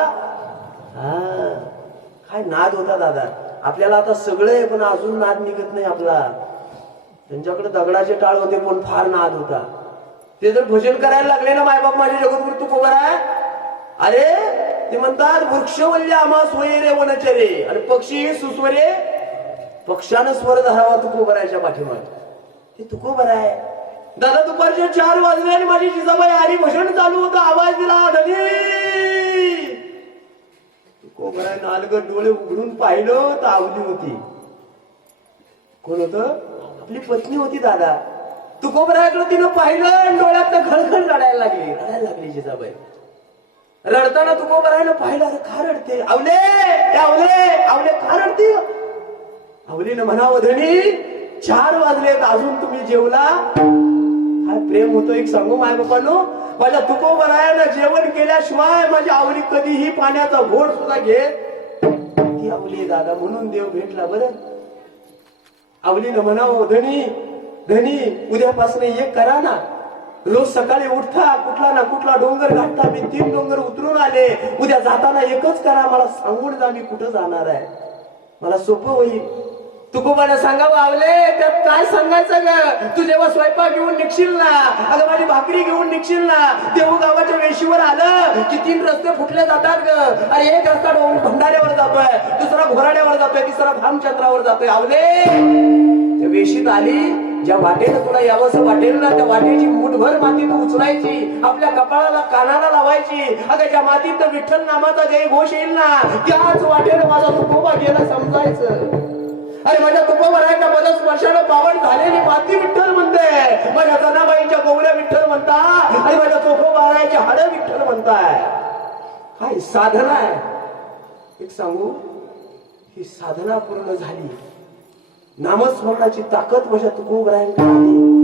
काय नाद होता दादा. आपल्याला आता सगळं आहे पण अजून नाद निघत नाही आपला. त्यांच्याकडे दगडाचे टाळ होते पण फार नाद होता. ते जर भजन करायला लागले ना मायबाप माझे जगद्गुरु तुकोबराय, अरे ते म्हणतात वृक्षवल्य आम्हा सोयरे वनचरे आणि पक्षी सुस्वरे, पक्षानं स्वर धरावा तुकोबरायच्या पाठीमागे. ते तुकोबराय. दादा दुपारचे 4 वाजले आणि माझी जिजाबाई आली, भजन चालू होतं, आवाज दिला धनी. तुकोबराय नालगड डोळे उघडून पाहिलं तर आवली होती. कोण होतं? आपली पत्नी होती दादा. तुकोबरायकडे तिनं पाहिलं आणि डोळ्यात खळखळ रडायला लागली जिजाबाई. रडताना तुकोबरायनं पाहिलं, अरे का रडते? आवले आवले आवले का रडते? आवलीनं म्हणावं धनी 4 वाजलेत अजून तुम्ही जेवला? काय प्रेम होतं एक सांगू मायबापांनो. माझ्या तुकोबरायानं जेवण केल्याशिवाय माझी आवली कधीही पाण्याचा घोट सुद्धा घेत ती आवली दादा. म्हणून देव भेटला बरं. आवलीनं म्हणावं धनी धनी उद्यापासून एक करा ना. रोज सकाळी उठता, कुठला ना कुठला डोंगर गाठता. मी 3 डोंगर उतरून आले. उद्या जाताना एकच करा, मला सांगून जा मी कुठं जाणार आहे, मला सोपं होईल. तुकोबाने सांगावं आवले त्यात काय सांगायचं ग. तू जेव्हा स्वयंपाक घेऊन निघशील ना, अगं माझी भाकरी घेऊन निघशील ना, देहू गावाच्या वेशीवर आलं की 3 रस्ते फुटले जातात ग. अरे एक रस्ता भंडाऱ्यावर जातोय, दुसरा घोराड्यावर जातोय, तिसरा भामचंद्रावर जातोय. आवले त्या वेशीत आली, ज्या वाटेनं तुला यावंसं वाटेल ना त्या वाटेची मुठभर माती तू उचलायची, आपल्या कपाळाला कानाला लावायची. अगं ज्या मातीत विठ्ठल नामाचा जय घोष येईल ना त्याच वाटेनं माझा तुकोबा गेला समजायचं. अरे माझ्या तुकोबरायच्या पदस्पर्शानं पावन झालेली माती विठ्ठल म्हणते, माझ्या जनाबाईच्या गोवऱ्या विठ्ठल म्हणता आणि माझ्या तुकोबरायची हाडं विठ्ठल म्हणताय. काय साधना आहे एक सांगू. ही साधना पूर्ण झाली. नामस्मरणाची ताकद माझ्या तुकोबरायांकडे आली.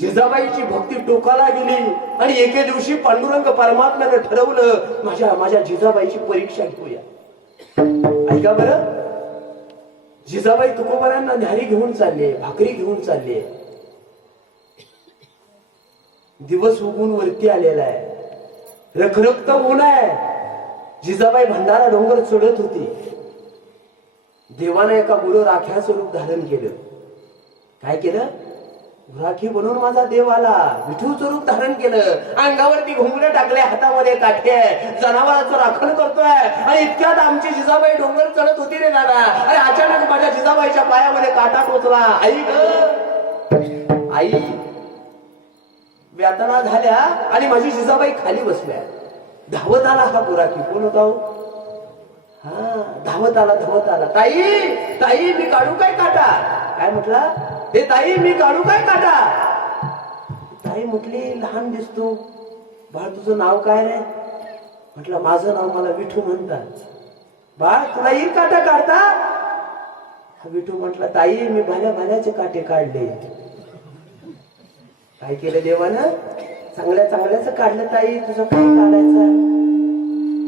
जिजाबाईची भक्ती टोकाला गेली आणि एके दिवशी पांडुरंग परमात्म्यानं ठरवलं माझ्या जिजाबाईची परीक्षा घेऊया. ऐका बरं, जिजाबाई तुकोबरायांना न्याहारी घेऊन चालले, भाकरी घेऊन चालले. दिवस उगून वरती आलेला आहे, रखरखत ऊन आहे. जिजाबाई भंडारा डोंगर चढत होती. देवाने एका गुरु राख्याचं रूप धारण केलं. काय केलं? राखी बनवून माझा देव आला, विठूचं रूप धारण केलं. अंगावरती घुंगरे टाकले, हातामध्ये काठी आहे, जनावरांचं राखण करतोय. आणि इतक्यात आमची जिजाबाई डोंगर चढत होती रे दादा. अरे अचानक माझ्या जिजाबाईच्या पायामध्ये काटा टोचला. आई ग आई व्यातना झाल्या आणि माझी जिजाबाई खाली बसल्या. धावत आला हा बुराकी. कोण होता? हा धावत आला. ताई ताई मी काढू काय काटा? काय म्हटला? हे ताई मी काढू काय काटा? ताई म्हटली लहान दिसतो, बाळ तुझं नाव काय रे? म्हटलं माझं नाव मला विठू म्हणतात. बाळ तुला येईल काटा काढता? विठू म्हटला ताई मी भाल्याचे काटे काढले. काय केलं देवानं? चांगल्याच काढलं ताई, तुझं काय काढायचं?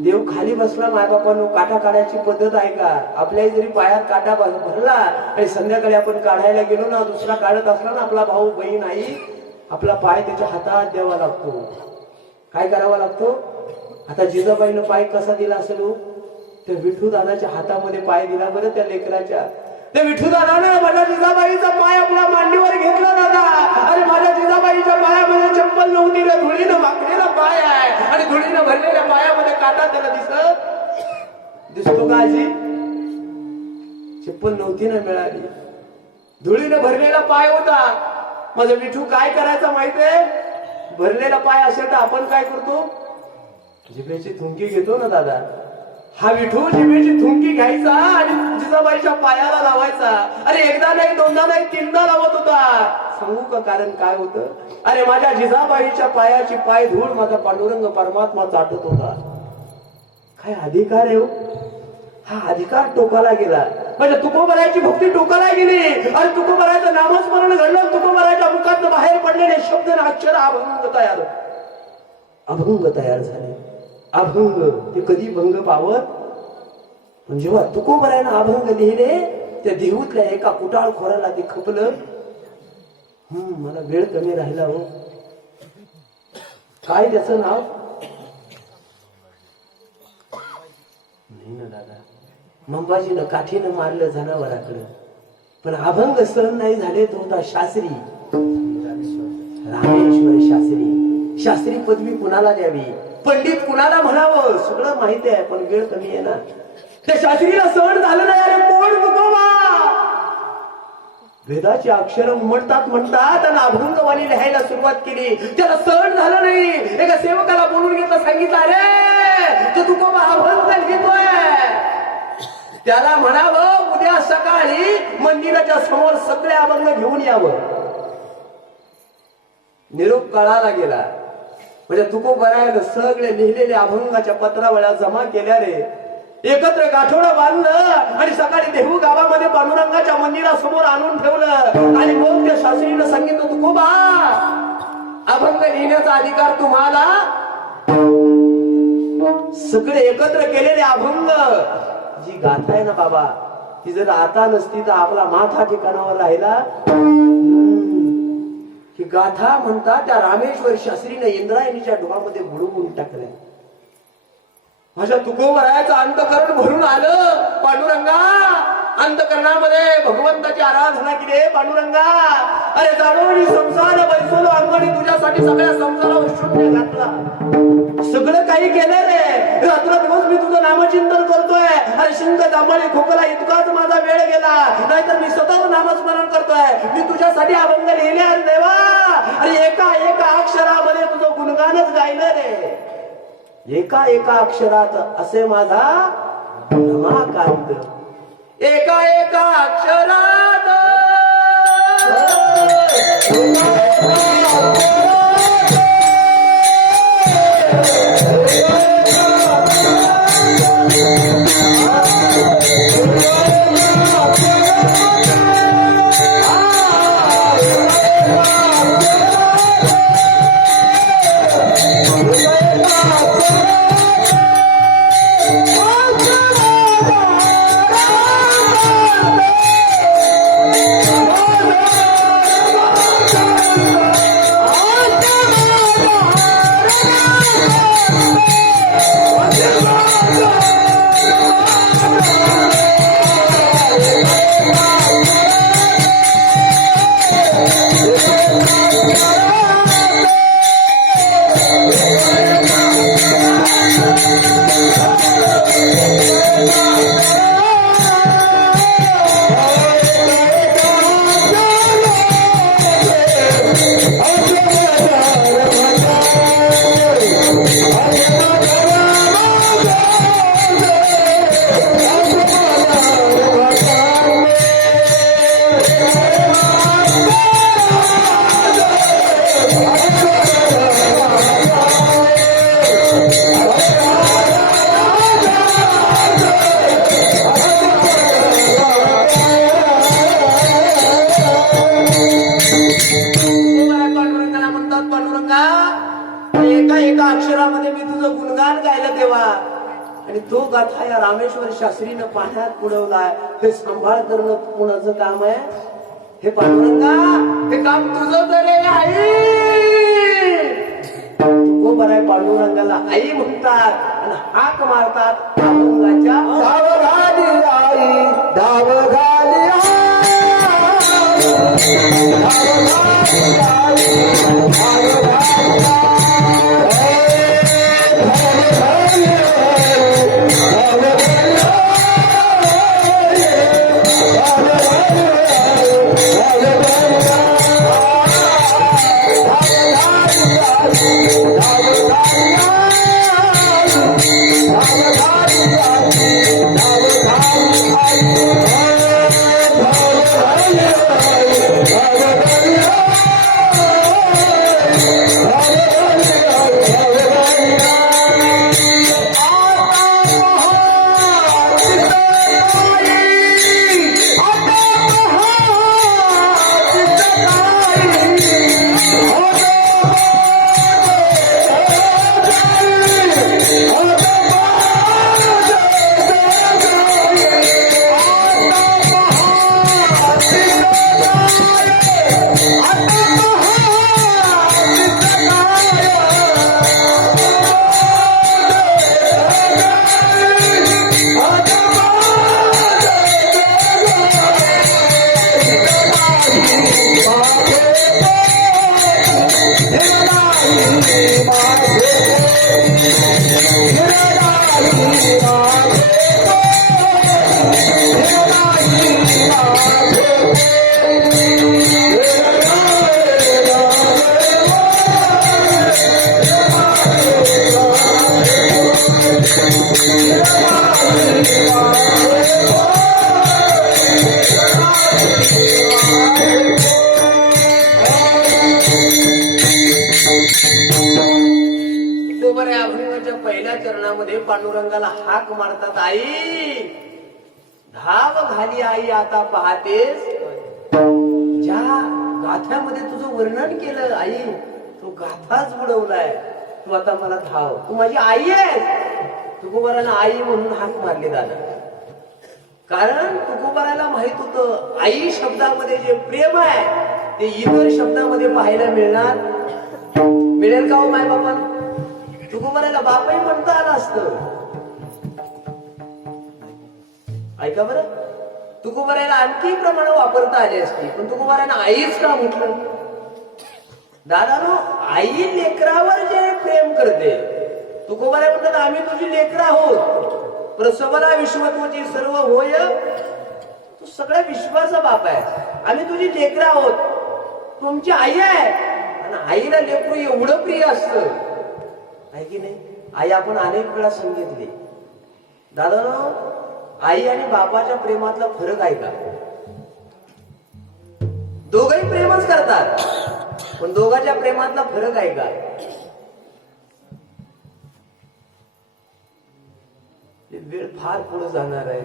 देव खाली बसला. मायबापांनो काटा काढायची पद्धत आहे का? आपल्याही जरी पायात काटा भरला आणि संध्याकाळी आपण काढायला गेलो ना, दुसरा काढत असला ना आपला भाऊ बहीण आई, आपला पाय त्याच्या हातात द्यावा लागतो. काय करावा लागतो? आता जिजाबाईनं पाय कसा दिला असेल? त्या विठू दादाच्या हातामध्ये पाय दिला बरं त्या लेकराच्या. त्या विठू दादानं माझ्या जिजाबाईचा पाय आपल्या मांडीवर घेतला दादा. अरे माझ्या जिजाबाईच्या पायामध्ये चप्पल नव्हती रे, धुळीनं माखलेला पाय आहे आणि धुळीनं भरलेल्या पायामध्ये काटा त्याला दिसतो का आजी? चप्पल नव्हती ना मिळाली, धुळीनं भरलेला पाय होता. माझा विठू काय करायचा माहितीये? भरलेला पाय असेल तर आपण काय करतो? जिभेची थुंकी घेतो ना दादा. हा विठू जिभेची थुंकी घ्यायचा आणि जिजाबाईच्या पायाला लावायचा. अरे एकदा नाही, दोनदा नाही, तीनदा लावत होता. सांगू का कारण काय होतं? अरे माझ्या जिजाबाईच्या पायाची पाय धूळ माझा पांडुरंग परमात्मा चाटत होता. काय अधिकार आहे हो? हा अधिकार टोकाला गेला. म्हणजे तुकोबरायची भक्ती टोकाला गेली. अरे तुकोबरायचं नामस्मरण घडलं, तुकोबरायच्या मुखात बाहेर पडलेले शब्द आणि अक्षर अभंग तयार झाले. अभंग ते कधी भंग पावत? पण जेव्हा तुकोबरायनं अभंग लिहिले, त्या देहूतल्या एका कुटाळ खोराला ते खपलं. मला वेळ कमी राहिला हो. काय त्याचं नाव? नाही ना दादा, मंबाजीनं काठीनं मारलं जनावराकडं. पण अभंग सहन नाही झाले तो होता शास्त्री, रामेश्वर शास्त्री. शास्त्री पदवी कुणाला द्यावी, पंडित कुणाला म्हणावं, सगळं माहिती आहे, पण वेळ कमी आहे ना. त्या शास्त्रीला सहन झालं नाही. अरे कोण तुकोबा? वेदाची अक्षर उमटतात म्हणतात आणि अभंगवाणी लिहायला सुरुवात केली. त्याला सहन झालं नाही. एका सेवकाला बोलून घेतलं, सांगितलं अरे तो तुकोबा अभंग घेतोय, त्याला म्हणावं उद्या सकाळी मंदिराच्या समोर सगळे अभंग घेऊन यावं. निरोप कळाला गेला. म्हणजे तुकोबरायनं सगळे लिहिलेले अभंगाच्या पत्रावळ्या जमा केल्या रे, एकत्र गाठोडं बांधलं आणि सकाळी देहू गावामध्ये पांडुरंगाच्या मंदिरासमोर आणून ठेवलं. आणि मग त्या शास्त्रीनं सांगितलं, तुकोबा अभंग लिहिण्याचा अधिकार तुम्हाला. सगळे एकत्र केलेले अभंग, जी गाथा आहे ना बाबा, ती जर आता नसती तर आपला माथा ठिकाणावर राहिला. ही गाथा म्हणतात त्या रामेश्वर शास्त्रीने इंद्रायणीच्या डोळ्यामध्ये बुडवून टाकल्या. माझ्या तुकोबरायाचं अंतकरण भरून आलं. पांडुरंगा अंतकरणामध्ये भगवंताची आराधना केली. पांडुरंगा अरे जाणून संसार बैसलो अंगणी, तुझ्यासाठी सगळ्या संसारावर शून्य घातला. सगळं काही केलं रे, रात्र दिवस मी तुझं नामचिंतन करतोय. अरे शिंक जांभळी खोकला इतकाच माझा वेळ गेला, नाहीतर मी स्वतः नामस्मरण करतोय. मी तुझ्यासाठी अभंग लिहिले अरे देवा. अरे एका एका अक्षरामध्ये तुझं गुणगानच गायलं रे. एका एका अक्षरात असे माझा रमाकांत. एका एका अक्षरात आणि तो गाथा या रामेश्वर शास्त्रीनं पाण्यात बुडवलाय. हे सांभाळ करणं कुणाचं काम आहे? हे पांडुरंगा हे काम तुझं तर आई. तुकोबराय पांडुरंगाला आई म्हणतात. आणि हाक मारतात अभंगाच्या धाव घाली आई धाव घाली पहिल्या चरणामध्ये पांडुरंगाला हाक मारतात आई धाव घाली आई आता पाहतेस ज्या गाथ्यामध्ये तुझं वर्णन केलं आई तो गाथाच बुडवलाय तू आता मला धाव तू माझी आई आहेस तुकोबाराला आई म्हणून हाक मारली दादा कारण तुकोबाराला माहित होतं आई शब्दामध्ये जे प्रेम आहे ते इतर शब्दामध्ये पाहायला मिळेल का हो माय बाबा तुकोबाराला बापही म्हणता आलं असतं ऐका बरं तुकोबाराला आणखी प्रमाण वापरता आले असते पण तुकोबाराने आईच का म्हटलं दादा आई लेकरावर जे प्रेम करते तुकोबारा म्हणतात आम्ही तुझी लेकर आहोत प्रसवला विश्वत्वची सर्व होय तू सगळ्या विश्वाचा बाप आहे आम्ही तुझी लेकर आहोत तुमची आई आहे आणि आईला लेकरू एवढं प्रिय असतं आहे की नाही आई आपण अनेक वेळा सांगितले दादा आई आणि बापाच्या प्रेमातला फरक आहे का दोघही प्रेमच करतात पण दोघांच्या प्रेमातला फरक आहे का वेळ फार पुढे जाणार आहे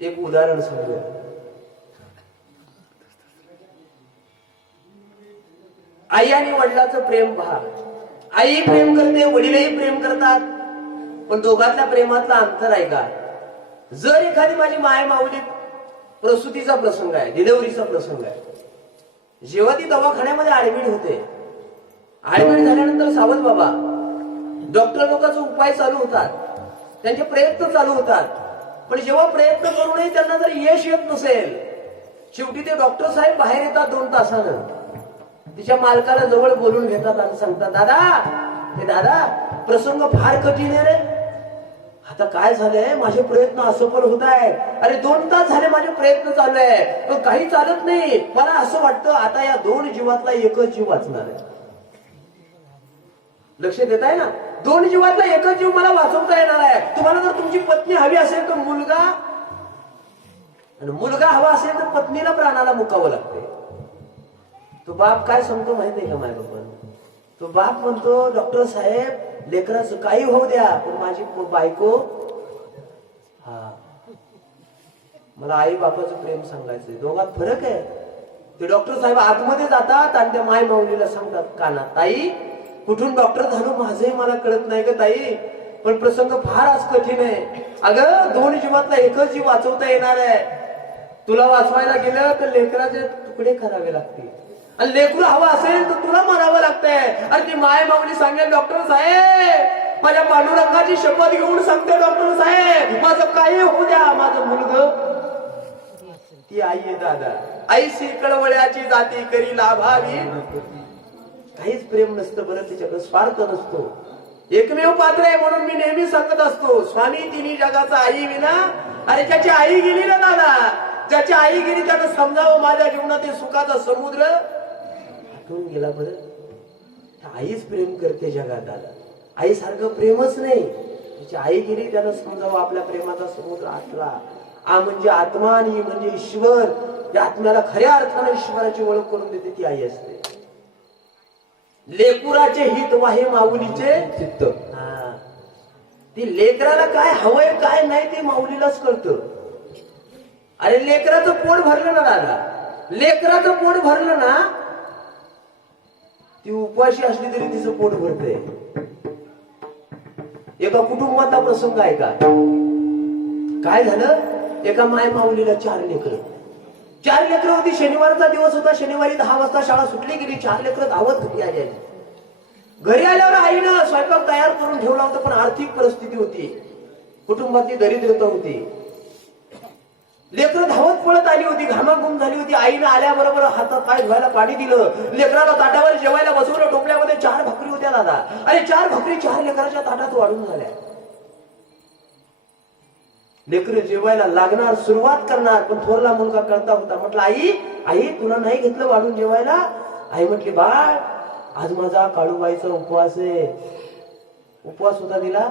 एक उदाहरण सांगूया आई आणि वडिलाचं प्रेम पहा आई प्रेम करते वडीलही प्रेम करतात पण दोघांच्या प्रेमातला अंतर आहे का जर एखादी माझी माय माऊली प्रसूतीचा प्रसंग आहे डिलिव्हरीचा प्रसंग आहे जेव्हा ती दवाखान्यामध्ये ऍडमिट होते ऍडमिट झाल्यानंतर सावध बाबा डॉक्टर लोकांचे उपाय चालू होतात त्यांचे प्रयत्न चालू होतात पण जेव्हा प्रयत्न करूनही त्यांना जर यश येत नसेल शेवटी ते डॉक्टर साहेब बाहेर येतात 2 तासानं तिच्या मालकाला जवळ बोलून घेतात आणि सांगतात दादा प्रसंग फार कठीण आहे रे आता काय झालंय माझे प्रयत्न असफल होत आहेत अरे 2 तास झाले माझे प्रयत्न चालू आहे पण काही चालत नाही मला असं वाटतं आता या 2 जीवातला एकच जीव वाचणार आहे लक्ष देत आहे ना 2 जीवातला एकच जीव मला वाचवता येणार आहे तुम्हाला जर तुमची पत्नी हवी असेल तर मुलगा आणि मुलगा हवा असेल तर पत्नीला प्राणाला मुकावं लागते तो बाप काय सांगतो माहितीये का माझ्या बाबा तो बाप म्हणतो डॉक्टर साहेब लेकराचं काही होऊ द्या पण माझी बायको मला आई बापाचं प्रेम सांगायचंय दोघात फरक आहे ते डॉक्टर साहेब आतमध्ये जातात आणि त्या माय माऊलीला सांगतात कानात ताई कुठून डॉक्टर झालो माझंही मला कळत नाही ग ताई पण प्रसंग फार आज कठीण आहे अगं 2 जीवातला एकच जीव वाचवता येणार आहे तुला वाचवायला गेलं तर लेकराचे तुकडे करावे लागतील आणि लेकरू हवा असेल तर तुला मारावं लागतंय. आणि ती माय माऊली सांगेल डॉक्टर साहेब, माझ्या पांडुरंगाची शपथ घेऊन सांगते डॉक्टर साहेब, माझं काही होऊ द्या, माझं मुलग. ती आई आहे दादा. आईशी कळवळ्याची जाती करी लाभावी. काहीच प्रेम नसतं बरं तिच्याकडे, स्वार्थ नसतो. एकमेव पात्र आहे म्हणून मी नेहमी सांगत असतो, स्वामी तिन्ही जगाचा आई विना. अरे ज्याची आई गेली ना दादा, ज्याची आई गेली त्यानं समजावं माझ्या जीवनातील सुखाचा समुद्र आटून गेला. बरं आईच प्रेम करते जगात दादा, आईसारखं प्रेमच नाही. त्याची आई गेली त्यानं समजावं आपल्या प्रेमाचा समुद्र आटला. आ म्हणजे आत्मा आणि ई म्हणजे ईश्वर. या आत्म्याला खऱ्या अर्थाने ईश्वराची ओळख करून देते ती आई असते. लेकुराचे हित वाहे माऊलीचे चित्त. ती लेकराला काय हवंय काय नाही ते माऊलीलाच कळतं. अरे लेकराचं पोट भरलं ना दादा, लेकराचं पोट भरलं ना, ती उपाशी असली तरी तिचं पोट भरतंय. एका कुटुंबाचा प्रसंग आहे का, काय झालं, एका माय माऊलीला 4 लेकरं. 4 लेकरं होती. शनिवारचा दिवस होता. शनिवारी 10 वाजता शाळा सुटली गेली. 4 लेकरं धावत घरी आली. घरी आल्यावर आईनं स्वयंपाक तयार करून ठेवला होता, पण आर्थिक परिस्थिती होती, कुटुंबातली दरिद्रता होती. लेकरं धावत पळत आली होती, घामाघूम झाली होती. आईनं आल्याबरोबर हातात पाय धुवायला पाणी दिलं. लेकराला ताटावर जेवायला बसवलं. टोपल्यामध्ये 4 भाकरी होत्या दादा. अरे 4 भाकरी 4 लेकराच्या ताटात वाढून झाल्या. लेकरं जेवायला लागणार, सुरुवात करणार, पण थोरला मुलगा करता होता. म्हटलं आई आई तुला नाही घेतलं वाढून जेवायला. आई म्हटली बाळ आज माझा काळूबाईचा उपवास आहे. उपवास होता तिला,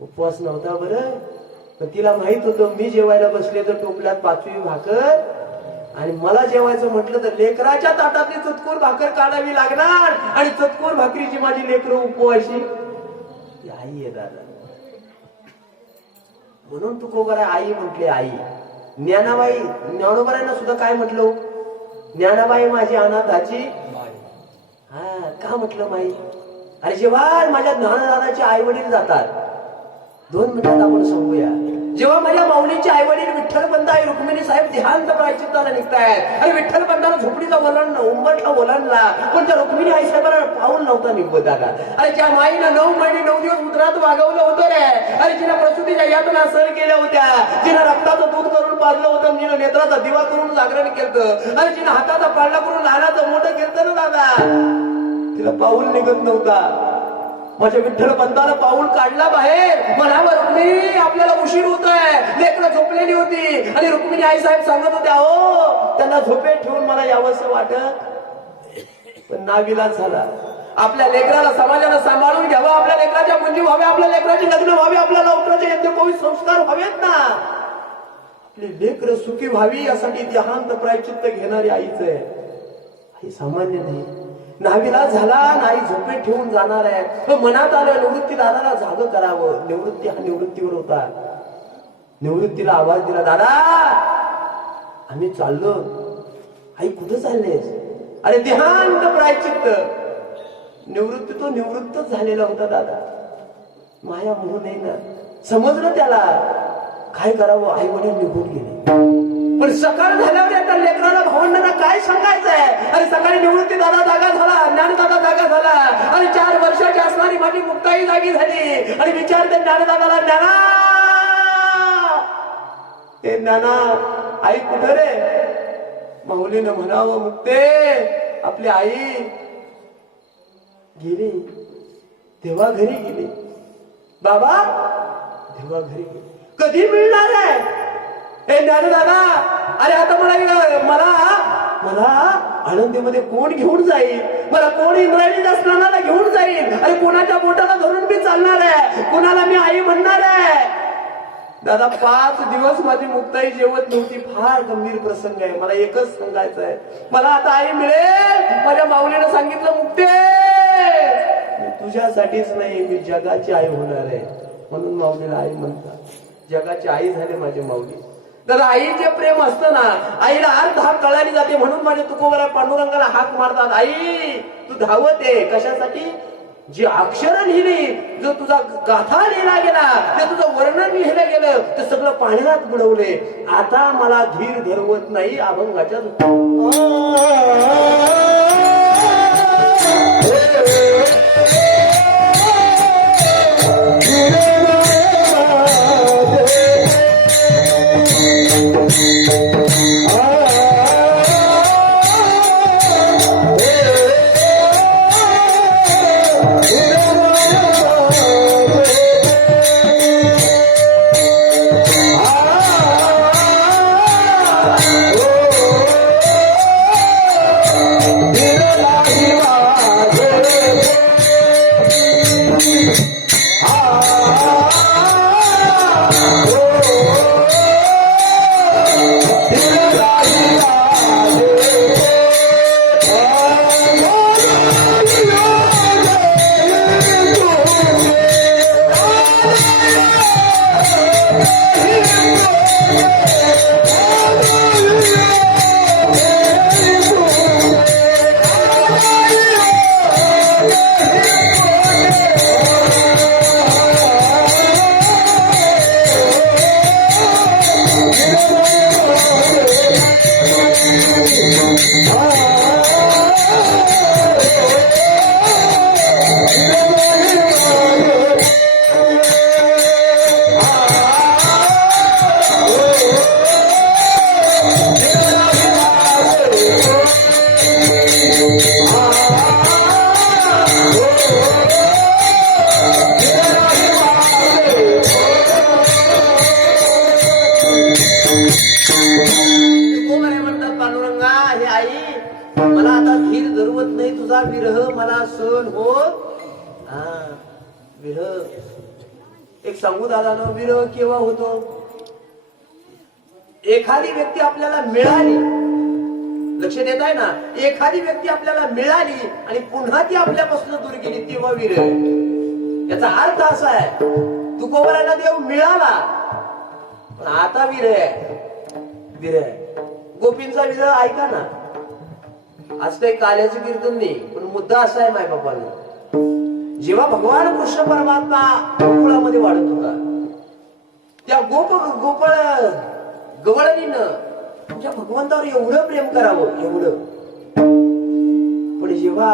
उपवास नव्हता बरं, पण तिला माहित होतं मी जेवायला बसले तर टोपल्यात 5वी भाकर, आणि मला जेवायचं म्हटलं तर लेकराच्या ताटातली चतकोर भाकर काढावी लागणार. आणि चतकोर भाकरीची माझी लेकरं उपवाशी. ती आई आहे दादा. म्हणून तुकोबाराय आई म्हटले आई. ज्ञानाबाई, ज्ञानोबारायांना सुद्धा काय म्हटलं, ज्ञानाबाई माझी अनाथाची. हा का म्हटलं माई, अरे जेव्हा माझ्या ज्ञानदादाचे आई वडील जातात, 2 मिनिटात आपण सांगूया, जेव्हा माझ्या माऊलीचे आई वडील विठ्ठलपंत आई रुक्मिणी साहेब देहांत प्रायचित्ताला निघतायत. अरे विठ्ठलपंताला झोपडीचा उंबरठा ओलांडला, पण त्या रुक्मिणी आई साहेबांना पाऊल नव्हता निघत दादा. अरे ज्या माईनं 9 महिने 9 दिवस उतरात वागवलं होतं रे, अरे जिला प्रसूतीच्या यातना सर केल्या होत्या, जिनं रक्ताचं दूध करून पाजलं होतं, जिनं नेत्राचा दिवा करून जागरण केलं, अरे जिनं हाताचा पाळणा करून लहानाचं मोठं केलं ना दादा, तिला पाऊल निघत नव्हता. माझ्या विठ्ठलपंतानं पाऊल काढला बाहेर. म्हणावं रुक्मिणी आपल्याला उशीर होतोय. लेकरं झोपलेली होती आणि रुक्मिणी आई साहेब सांगत होत्या हो त्यांना झोपेत ठेवून मला यावंसं वाटत, पण नाविलाज झाला. आपल्या लेकराला समाजाला सांभाळून घ्यावं, आपल्या लेकराच्या मुंजी व्हावे, आपल्या लेकराची लग्न व्हावी, आपल्याला उत्तराचे यज्ञोपवीत संस्कार व्हावेत ना, आपली लेकरं सुखी व्हावी यासाठी देहांत प्रायचित्त घेणारी आईच आहे. आई सामान्य नाही. नाविलाज झाला, नाही झोपेत ठेवून जाणार आहे. मनात आलं निवृत्ती दादाला जाग करावं. निवृत्ती हा निवृत्तीवर होता. निवृत्तीला आवाज दिला, दादा आम्ही चाललो. आई कुठं चाललेस? अरे देहांत प्रायचित्त. निवृत्ती तो निवृत्तच झालेला होता दादा. माया म्हणून नाही ना, समजलं त्याला काय करावं. आई वडील निघून गेले, पण सकाळ झाल्यावर आता लेकराला भावंडांना काय सांगायचंय. अरे सकाळी निवृत्ती दादा जागा झाला, ज्ञानदादा जागा झाला. अरे 4 वर्षाची असणारी माझी मुक्ताई जागी झाली. आणि विचारते ज्ञानदादाला, ज्ञाना ते ज्ञाना आई कुठं रे? माऊलीनं म्हणावं, मुक्ते आपली आई गेली, तेव्हा घरी गेली. बाबा तेव्हा घरी गेली. कधी मिळणार आहे हे ज्ञानदादा? अरे आता मला आनंदीमध्ये कोण घेऊन जाईल? मला कोण इंद्रायणीच्या स्नानाला घेऊन जाईल? अरे कोणाच्या बोटाला धरून मी चालणार आहे? कोणाला मी आई म्हणणार आहे? दादा 5 दिवस माझी मुक्ताई जेवत नव्हती. फार गंभीर प्रसंग आहे. मला एकच सांगायचं आहे, मला आता आई मिळेल. माझ्या माऊलीनं सांगितलं, मुक्ते मी तुझ्यासाठीच नाही, मी जगाची आई होणार आहे. म्हणून माऊलीला आई म्हणतात. जगाची आई झाली माझी माऊली. तर आईचे प्रेम असतं ना, आईला अर्ध हाक कळाली जाते. म्हणून माझे तुकोबरा पांडुरंगाला हाक मारतात, आई तू धावत आहे कशासाठी? जी अक्षर लिहिली, जो तुझा गाथा लिहिला गेला, जे तुझं वर्णन लिहिलं गेलं, ते सगळं पाण्यात बुडवले. आता मला धीर धरवत नाही अभंगाच्या विरह मला सहन होत. विरह एक सांगू दादा ना, विरह केव्हा होतो? एखादी व्यक्ती आपल्याला मिळाली, लक्ष देत आहे ना, एखादी व्यक्ती आपल्याला मिळाली आणि पुन्हा ती आपल्यापासून दूर गेली तेव्हा विरह. याचा अर्थ असा आहे, तुकोबराला देव मिळाला पण आता विरह आहे. विरह गोपींचा विरह ऐका ना. आज काही काल्याचं कीर्तन नाही, पण मुद्दा असा आहे माय बापाने, जेव्हा भगवान कृष्ण परमात्मा गोकुळामध्ये वाढत होता, त्या गोपळ गवळणीनं तुमच्या भगवंतावर एवढं प्रेम करावं एवढं, पण जेव्हा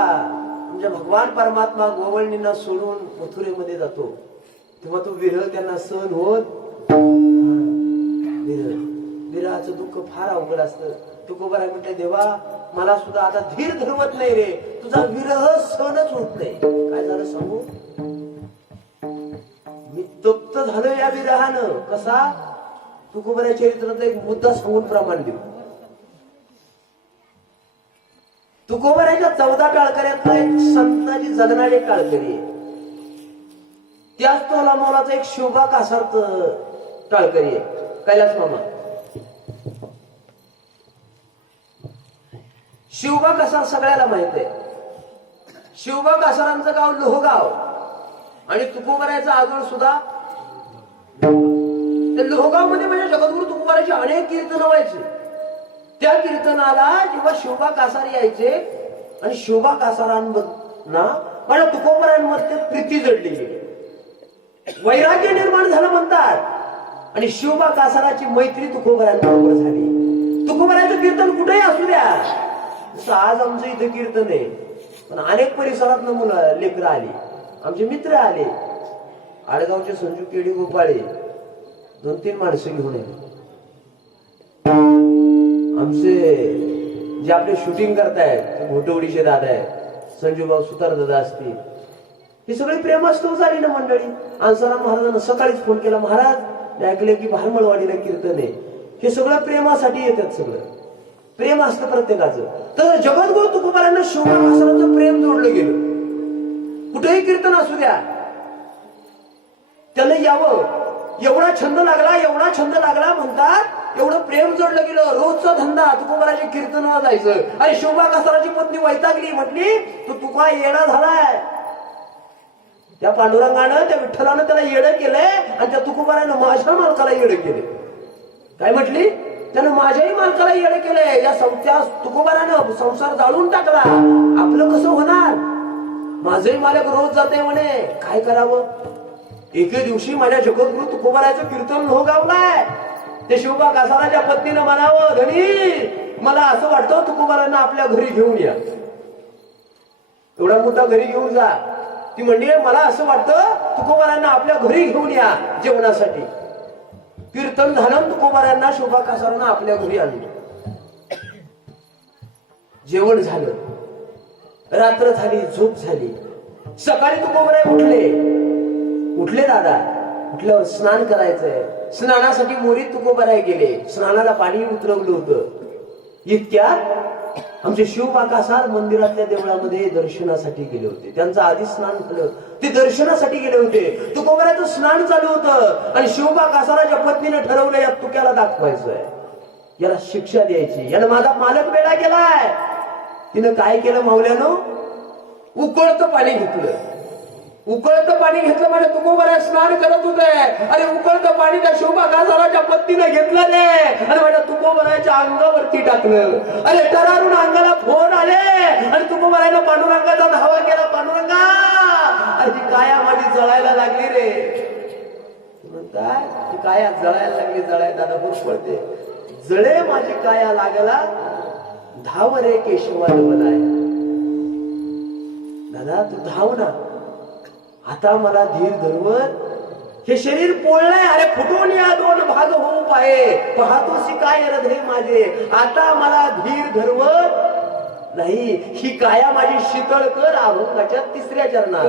तुमच्या भगवान परमात्मा गोवळणींना सोडून मथुरेमध्ये जातो तेव्हा तो विरह त्यांना सहन होत. विरहाचं दुःख फार अवघड असतं. तुकोबाराय म्हणते, देवा मला सुद्धा आता धीर धरवत नाही रे, तुझा विरह सहनच होत नाही. काय झालं सांगू? मी तप्त झालो या विरहानं. कसा? तुकोबाराय चरित्रातला एक मुद्दा सांगून प्रमाण देऊ. तुकोबारायच्या 14 टाळकऱ्यातला एक संताची जगणारी टाळकरी आहे. त्याच तोला मोलाचा एक शोभा कासार्थ टाळकरी आहे, कैलास मामा. शिवबा कासार सगळ्याला माहित आहे. शिवबा कासारांचं गाव लोहगाव आणि तुकोबारायचा आजोळ सुद्धा लोहगाव मध्ये म्हणजे जगद्गुरु तुकोबारायचे अनेक कीर्तन व्हायचे. त्या कीर्तनाला जेव्हा शिवबा कासार यायचे आणि शिवबा कासारांना माझ्या तुकोबारायांमध्ये प्रीती जडली, वैराग्य निर्माण झालं म्हणतात आणि शिवबा कासाराची मैत्री तुकोबारायांबरोबर झाली. तुकोबारायचं कीर्तन कुठेही असू द्या, जसं आज आमचं इथं कीर्तन आहे, पण अनेक परिसरात मुलं लेकरं आली, आमचे मित्र आले, आडगावचे संजू केडी गोपाळे 2-3 माणसं घेऊन आले. आमचे जे आपले शूटिंग करतायत घोटवडीचे दादा आहेत, संजूभाऊ सुतार दादा असतील, ही सगळी प्रेमास्तव झाली ना मंडळी. आंसाराम महाराजांना सकाळीच फोन केला, महाराज ऐकले की भारमळवाडीला कीर्तन आहे. हे सगळं प्रेमासाठी येतात, सगळं प्रेम असतं प्रत्येकाचं. तर जगद्गुरु तुकोबारायांना शिवबा कासारांचं प्रेम जोडलं गेलं. कुठेही कीर्तन असू द्या, त्याला यावं, एवढा छंद लागला, एवढा छंद लागला म्हणतात, एवढं प्रेम जोडलं गेलं. रोजचा धंदा तुकोबाराचे कीर्तनाला जायचं. आणि शिवबा कासाराची पत्नी वैतागली, म्हटली तू तुका येडा झालाय. त्या पांडुरंगानं, त्या विठ्ठलानं त्याला येडं केलंय आणि त्या तुकोबारानं माझ्या मालकाला येडं केले. काय म्हटली? त्यानं माझ्याही मालकाला येडं केलंय. या तुकोबारानं संसार जाळून टाकला, आपलं कसं होणार? माझंही मालक रोज जाते म्हणे, काय करावं. एके दिवशी माझ्या जगद्गुरु तुकोबारायचं कीर्तन हो गावलाय. ते शिवबा कासाराच्या पत्नीनं म्हणावं, धनी मला असं वाटतं तुकोबारांना आपल्या घरी घेऊन या. एवढा मुद्दा घरी घेऊन जा. ती म्हणली मला असं वाटतं तुकोबारांना आपल्या घरी घेऊन या जेवणासाठी. कीर्तन झालं, तुकोबारांना शिवबा कासारांना आपल्या घरी आणलं. जेवण झालं, रात्र झाली, झोप झाली. सकाळी तुकोबाराय उठले दादा. उठल्यावर स्नान करायचंय. स्नानासाठी मोरीत तुकोबाराय गेले. स्नानाला पाणी उतरवलं होतं. इतक्यात आमचे शिवबा कासार मंदिरातल्या देवळामध्ये दर्शनासाठी गेले होते. त्यांचं आधी स्नान झालं, ते दर्शनासाठी गेले होते. तुकोबारायचं स्नान चालू होतं आणि शिवबा कासाराच्या पत्नीने ठरवलं या तुक्याला दाखवायचंय, याला शिक्षा द्यायची, यानं माझा मालक वेळा केलाय. तिनं काय केलं माऊल्यानं, उकळतं पाणी घेतलं. उकळतं पाणी घेतलं म्हणजे तुकोबाराय स्नान करत होते. अरे उकळतं पाणी त्या शिवबा कासाराच्या पत्नीनं घेतलं नाही आणि माझ्या तुकोबारायच्या अंगावरती टाकलं. अरे तरारून अंगाला फोन आले आणि तुकोबारायनं पांडुरंगाचा धावा केला. पांडुरंगा, अरे ती काया माझी जळायला लागली रे. म्हणताय ती काया जळायला लागली. जळाय दादा खूप पडते. जळे माझी काया लागला, धाव रे केशवान बनाय. दादा तू धाव ना, आता मला धीर धरवत हे शरीर पोळलंय. अरे फुटून या दोन भाग होऊ पाहे, पाहतोसी काय हृदय माझे. आता मला धीर धरवत नाही, ही काया माझी शीतळ कर. अभंगाच्या 3ऱ्या चरणात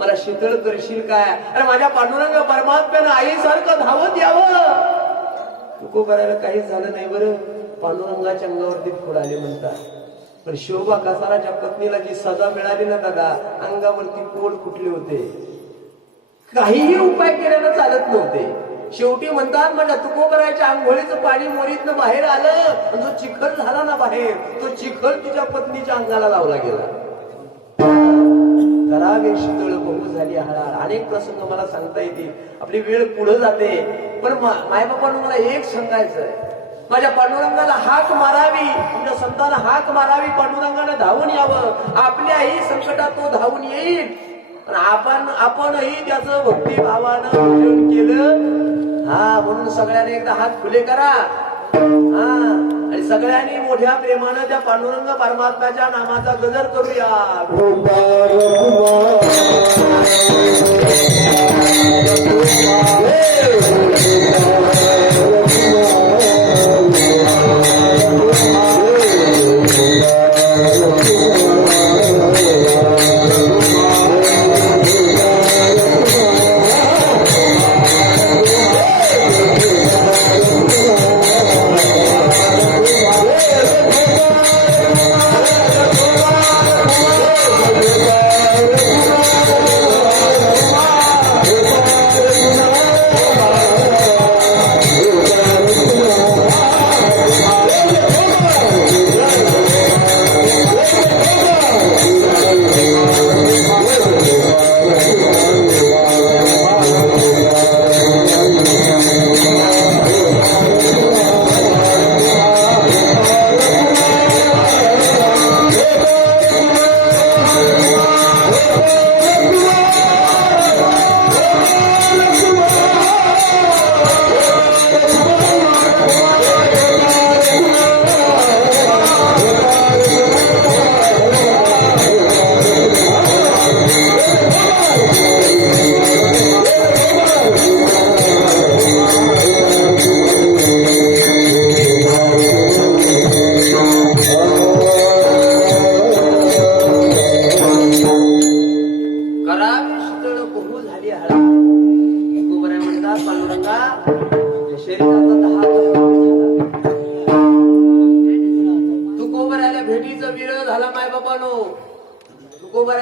मला शीतळ करशील काय. अरे माझ्या पांडुरंग परमात्म्यानं आईसारखं धावत यावं. तुको करायला काहीच झालं नाही बरं. पांडुरंगाच्या अंगावरती फोड आले म्हणतात. पण शिवबा कासाराच्या पत्नीला जी सजा मिळाली ना दादा, अंगावरती पोट फुटले होते. काहीही उपाय केल्यानं चालत नव्हते. शेवटी म्हणतात माझ्या तुकोबराच्या आंघोळीचं पाणी मोरीतनं बाहेर आलं आणि जो चिखल झाला ना बाहेर, तो चिखल तुझ्या पत्नीच्या अंगाला लावला गेला. करावे शीतळ बहु झाली हळाळ. अनेक प्रसंग मला सांगता येतील. आपली वेळ पुढे जाते, पण मायबापांना मला एक सांगायचंय. माझ्या पांडुरंगाला हाक मारावी, तुमच्या संतांना हाक मारावी. पांडुरंगाने धावून यावं. आपल्याही संकटात तो धावून येईल. पण आपणही त्याचं भक्तिभावानं पूजन केलं. हा, म्हणून सगळ्यांनी एकदा हात खुले करा. हा, आणि सगळ्यांनी मोठ्या प्रेमानं त्या पांडुरंग परमात्म्याच्या नामाचा गजर करूया.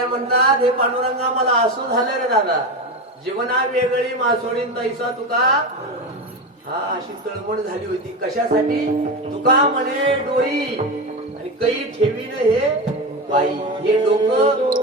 म्हणतात हे पांडुरंगा मला असू झालं रे दादा, जीवना वेगळी मासोडीन तैसा तुका. हा, अशी तळमळ झाली होती. कशासाठी? तुका म्हणे डोई आणि कै ठेवीन हे बाई. हे लोक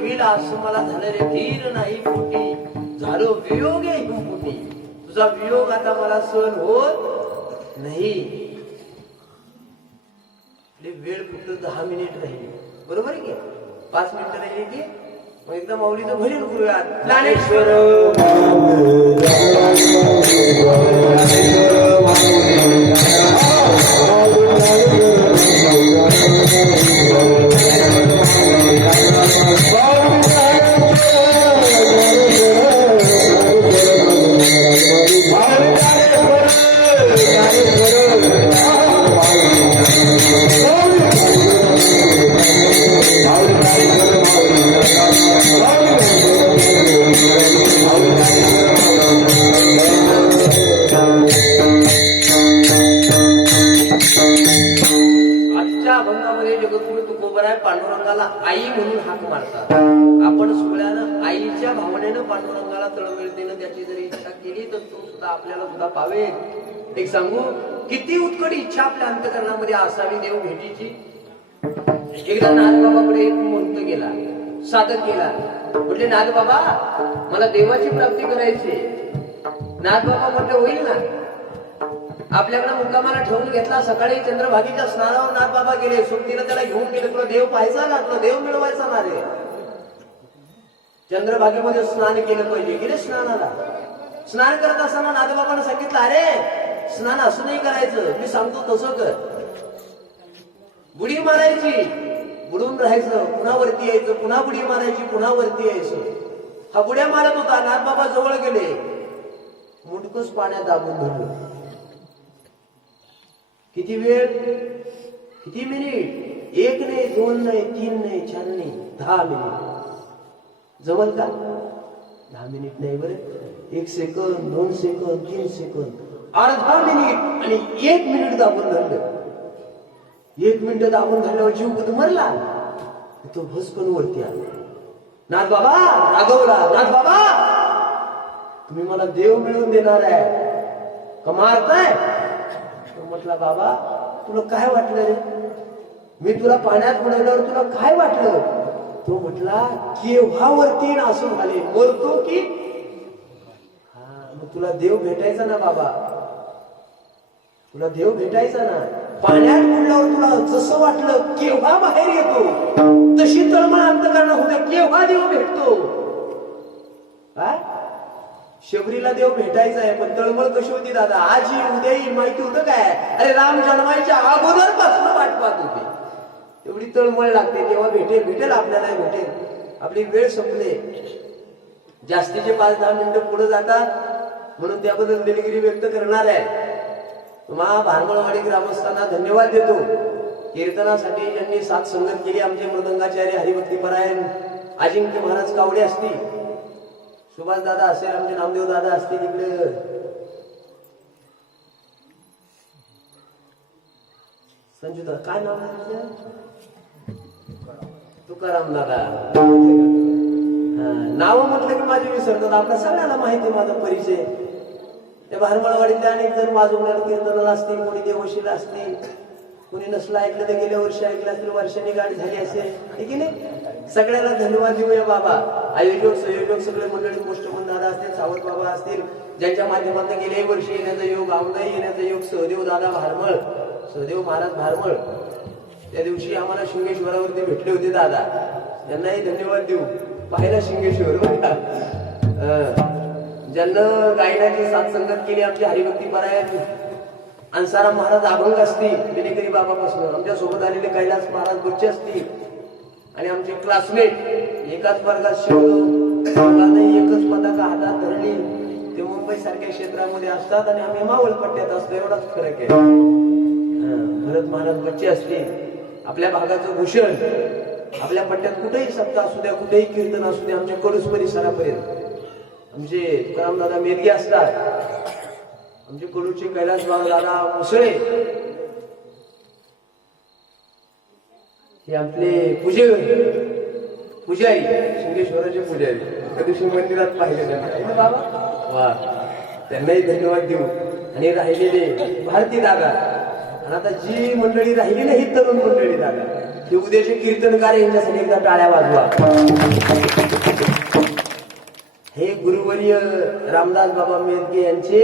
होईल असं मला झालं रे धीर नाही पोटी, झालो वियोगे हिमपुटी. तुझा वियोग आता मला सहन होत नाही. वेळ फक्त 10 मिनिट राहिली, बरोबर आहे की 5 मिनिटं राहिली की मग एकदा माऊलीचं भजन करूया. ज्ञानेश्वर पांडुरंगाला आई म्हणून हाक मारतात. आपण सगळ्यानं आईच्या भावनेनं पांडुरंगाला तळमळ देणं त्याची जरी इच्छा केली तर तो सुद्धा आपल्याला सुद्धा पावेल. एक सांगू, किती उत्कट इच्छा आपल्या अंतकरणामध्ये असावी देव भेटीची. एकदा नाथबाबाकडे एक महंत गेला, साधक गेला. म्हटले नाथबाबा मला देवाची प्राप्ती करायची. नाथबाबा म्हटले होईल ना. आपल्याकडे मुक्कामाला ठेवून घेतला. सकाळी चंद्रभागीच्या स्नानावर नाथबाबा गेले. सोबतीनं त्याला घेऊन गेले. तुला देव पाहायचा ना, तुला देव मिळवायचा ना रे. चंद्रभागीमध्ये स्नान केलं पाहिजे. गेले स्नानाला. स्नान करत असताना नाथबाबांना सांगितलं, अरे स्नान असं नाही करायचं, मी सांगतो तसं कर. बुडी मारायची, बुडून राहायचं, पुन्हा वरती यायचं, पुन्हा बुडी मारायची, पुन्हा वरती यायचं. हा बुड्या मारत होता. नाथबाबा जवळ गेले, मुंडकच पाण्यात दाबून धरलं. किती वेळ, किती मिनिट? 1 नाही, 2 नाही, 3 नाही, 4 नाही, 10 मिनिट. जवळ का? 10 मिनिट नाही बरं. 1 सेकंद, 2 सेकंद, 3 सेकंद, अर्धा मिनिट आणि 1 मिनिट दाबून धरलं. 1 मिनिट दाबून धरल्यावर जीव गुदमरला. तो भस्कन वरती आला. नाथबाबा रागवला. नाथबाबा तुम्ही मला देव मिळवून देणार आहे का मारताय? म्हटला बाबा तुला काय वाटलं रे? मी तुला पाण्यात बुडवल्यावर तुला काय वाटलं? तो म्हटला केव्हा वरती ना असं झाले, मरतो की? मग तुला देव भेटायचा ना बाबा, तुला देव भेटायचा ना. पाण्यात बुडल्यावर तुला जसं वाटलं केव्हा बाहेर येतो, तशी तळमळ अंतकरणात होते केव्हा देव भेटतो. काय शबरीला देव भेटायचा आहे, पण तळमळ कशी होती दादा? आज येईल उद्या येईल माहिती होतं काय? अरे राम जन्मायच्या अगोदर पासून वाट पाहत होते. एवढी तळमळ लागते तेव्हा भेटेल. भेटेल आपल्याला, भेटेल. आपली वेळ संपले. जास्तीचे 5-10 मिनिटं पुढे जातात म्हणून त्याबद्दल दिलगिरी व्यक्त करणार आहे. तुम्हा भारमळवाडी ग्रामस्थांना धन्यवाद देतो. कीर्तनासाठी ज्यांनी साथ संगत केली, आमचे मृदंगाचार्य हरिभक्तीपरायण अजिंक्य महाराज कावडे असतील, सुभाष दादा असेल, आमचे नामदेव दादा असतील, इकडे संजू दादा, काय नाव आहे तुकाराम दादा. नाव म्हटलं की माझे विसरतात. आपल्या सगळ्याला माहिती माझा परिचय. त्या भारमळवाडीतले अनेक जण वाजवण्याला कीर्तनाला असतील, कोणी देवशीला असतील, कोणी नसलं ऐकलं तर गेल्या वर्षी ऐकलं असेल, वर्षांनी गाडी झाली असेल, ठीक आहे नाही. सगळ्याला धन्यवाद देऊया बाबा. आयोजक संयोजक सगळे मंडळी, पोस्टमन दादा असतील, सावंत बाबा असतील, ज्यांच्या माध्यमातून गेल्या वर्षी येण्याचा योग, औंधाई येण्याचा योग, सहदेव दादा भारमळ, सहदेव महाराज भारमळ, त्या दिवशी आम्हाला शिंगेश्वरावरती भेटले होते दादा, त्यांनाही धन्यवाद देऊ. पाहिला शिंगेश्वर ज्यांना गायनाची साथ संगत केली, आमचे हरिभक्तीपरायण अन्साराम महाराज अभंग असतील, विनेकरी बाबापासून आमच्या सोबत आलेले कैलास महाराज बच्चे असतील, आणि आमचे क्लासमेट एकाच वर्गात शिवलो, एकच पताका हातात धरली, ते मुंबई सारख्या क्षेत्रामध्ये असतात आणि आम्ही मावळ पट्ट्यात असतो, एवढाच फरक आहे. भरत महाराज बच्चे असतील, आपल्या भागाचं भूषण, आपल्या पट्ट्यात कुठेही सप्ताह असू द्या, कुठेही कीर्तन असू द्या, आमच्या कडूस परिसरापर्यंत आमचे तुकाराम दादा मेदगी असतात, आमचे कडूचे कैलास बाबा दादा मुसळे, हे आपले पुजारी शिंगेश्वराचे पुजारी, कधी मंदिरात पाहिले बाबा वा, त्यांनाही धन्यवाद देऊ. आणि राहिलेले भारती दादा, आणि आता जी मंडळी राहिली नाही तरुण मंडळी दादा, हे उद्याचे कीर्तनकार, यांच्यासाठी एकदा टाळ्या वाजवा. गुरुवर्य रामदास बाबा मेदगे यांचे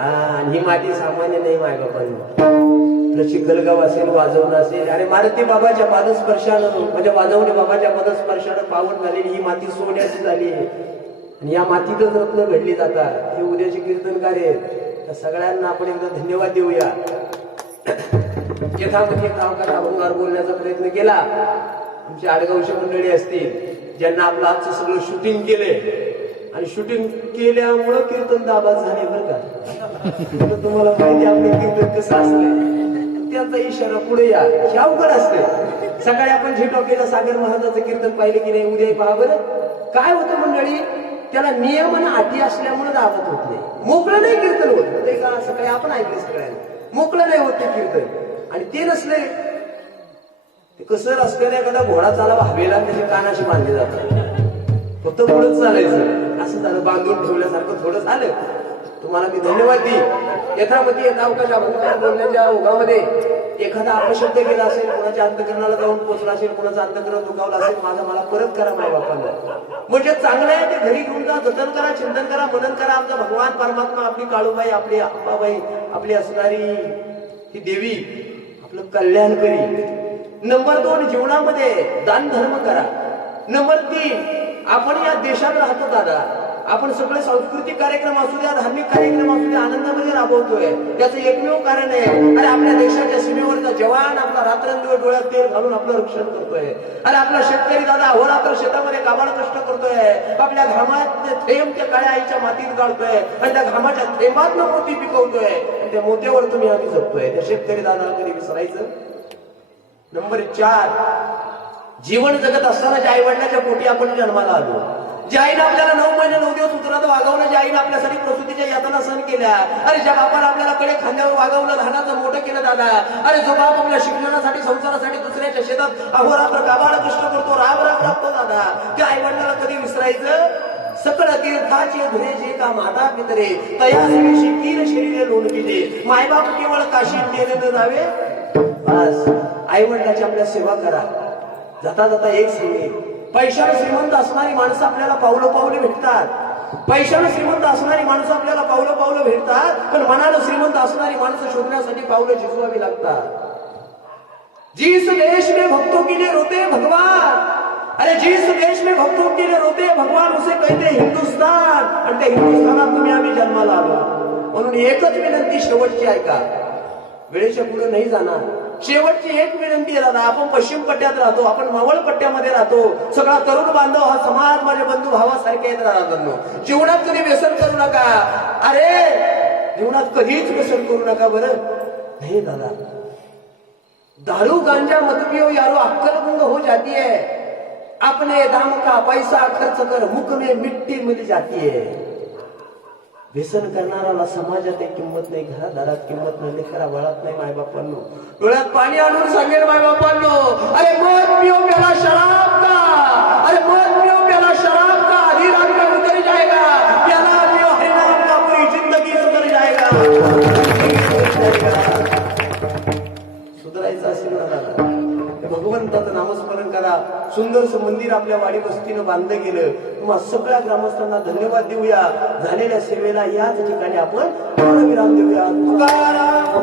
आणि ही माती सामान्य नाही माय बाबांनी चिखलगाव असेल वाजवणं असेल आणि मारुती बाबाच्या पादस्पर्शानं म्हणजे वाजवणे बाबाच्या पदस्पर्शानं पावन झालेली ही माती सोन्याची झाली आणि या मातीतच रत्न घडली जातात हे उद्याचे कीर्तनकार आहेत त्या सगळ्यांना आपण एकदा धन्यवाद देऊया यथामती गावकर अभंगावर बोलण्याचा प्रयत्न केला आमची आडगावची मंडळी असतील ज्यांना आपलं आजचं सगळं शूटिंग केले आणि शूटिंग केल्यामुळं कीर्तन दाबाज झाले बरं का तुम्हाला माहिती आपलं कीर्तन कसं असतं त्याचा इशारा पुढे या हे अवघड असते सकाळी आपण झेटोकेला सागर महाराजांचं कीर्तन पाहिलं की नाही उद्या पहा बरं काय होतं मंडळी त्याला नियम आणि अटी असल्यामुळे दाबत होत नाही मोकळं नाही कीर्तन होत ते का सकाळी आपण ऐकलं सगळ्यांना मोकळं नाही होत ते कीर्तन आणि ते नसले ते कसं रस्त्याने एखादा घोडा चालावा हवेला त्याचे कानाशी बांधले जातात फक्त पुढंच चालायचं असं झालं बांधून ठेवल्यासारखं थोडं झालं तुम्हाला मी धन्यवाद देईन यथामती अवकाश अभंगार बोलण्याच्या ओघामध्ये एखादा अपशब्द गेला असेल कोणाच्या अंतकरणाला जाऊन पोचला असेल कोणाचं अंतकरण दुखावलं असेल माझा मला परत करा माय बापांना म्हणजे चांगलं आहे ते घरी घेऊन जा जतन करा चिंतन करा मनन करा आमचा भगवान परमात्मा आपली काळूबाई आपली अंबाबाई आपली असणारी ही देवी आपलं कल्याण करी नंबर 2 जीवनामध्ये दान धर्म करा नंबर 3 आपण या देशात राहतो दादा आपण सगळे सांस्कृतिक कार्यक्रम असू द्या धार्मिक कार्यक्रम असू द्या आनंदामध्ये राबवतोय त्याचं एकमेव कारण आहे अरे आपल्या देशाच्या सीमेवरचा जवान आपला रात्रंदिवस डोळ्यात तेल घालून आपलं रक्षण करतोय अरे आपला शेतकरी दादा अहोरात्र शेतामध्ये काबाड कष्ट करतोय आपल्या घामात थेंब त्या काळ्या आईच्या मातीत गाळतोय आणि त्या घामाच्या थेंबातनं मोती पिकवतोय आणि त्या मोत्यावर तुम्ही आम्ही जगतोय त्या शेतकरी दादाला कधी विसरायचं नंबर 4 जीवन जगत असताना ज्या आई वडिलांच्या पोटी आपण जन्माला आलो ज्या आईने आपल्याला 9 महिने 9 दिवस उतरात वागवलं ज्या आईने आपल्यासाठी प्रसूतीच्या यातना सहन केल्या अरे ज्या बापाला आपल्याला कडे खांद्यावर वागवलं लहानाचं मोठं केलं दादा अरे जो बाप आपल्या शिक्षणासाठी संसारासाठी दुसऱ्याच्या शेतात अहोरात्र काबाड कष्ट करतो राब राबतो दादा त्या आई वडिलांना कधी विसरायचं सकळ तीर्थाचे धुरे जे का माता पितरे तयाशी तीन शरीरे लोण पिले मायबाप केवळ काशी गेले जावे बस आई वडिलांची आपल्या सेवा करा जाता जाता एक सांगे पैशाने श्रीमंत असणारी माणसं आपल्याला पावलं पावले भेटतात पैशाने श्रीमंत असणारी माणसं आपल्याला पावलं पावलं भेटतात पण मनानं श्रीमंत असणारी माणसं शोधण्यासाठी पावलं झिजवावी लागतात जिस देश में भक्तों के लिए रोते भगवान अरे जिस देश में भक्तों के लिए रोते भगवान उसे कहते हिंदुस्तान आणि त्या हिंदुस्थानात तुम्ही आम्ही जन्माला आलो म्हणून एकच विनंती शेवटची ऐका वेळेच्या पुढे नाही जाणार शेवटची एक विनंती आहे दादा आपण पश्चिम पट्ट्यात राहतो आपण मावळ पट्ट्यामध्ये राहतो सगळा तरुण बांधव हा समाज माझे बंधू भावासारखे आहेत दादा जीवनात कधी व्यसन करू नका अरे जीवनात कधीच व्यसन करू नका बरं नाही दादा दारू गांजा मत पियो यारो अक्कल गुंग हो जाती है अपने दाम का पैसा खर्च कर मुख में मिट्टी मिल जाती है व्यसन करणाराला समाजात एक किंमत नाही घरादारात किंमत नाही लेकरा बाळात नाही मायबापांनो डोळ्यात पाणी आणून सांगेल मायबापांनो अरे मत पियो प्याला शराब का अरे मत पियो प्याला शराब का आधी रात में उतर जाएगा प्याला पियो हरिनाम का पूरी जिंदगी सुधर जाएगा सुधरायचं असेल ना दादा भगवंताचं नामस्मरण करा सुंदरसं मंदिर आपल्या वाडी वस्तीनं बांधलं गेलं तुम्हा सगळ्या ग्रामस्थांना धन्यवाद देऊया झालेल्या सेवेला याच ठिकाणी आपण विराम देऊया तुकाराम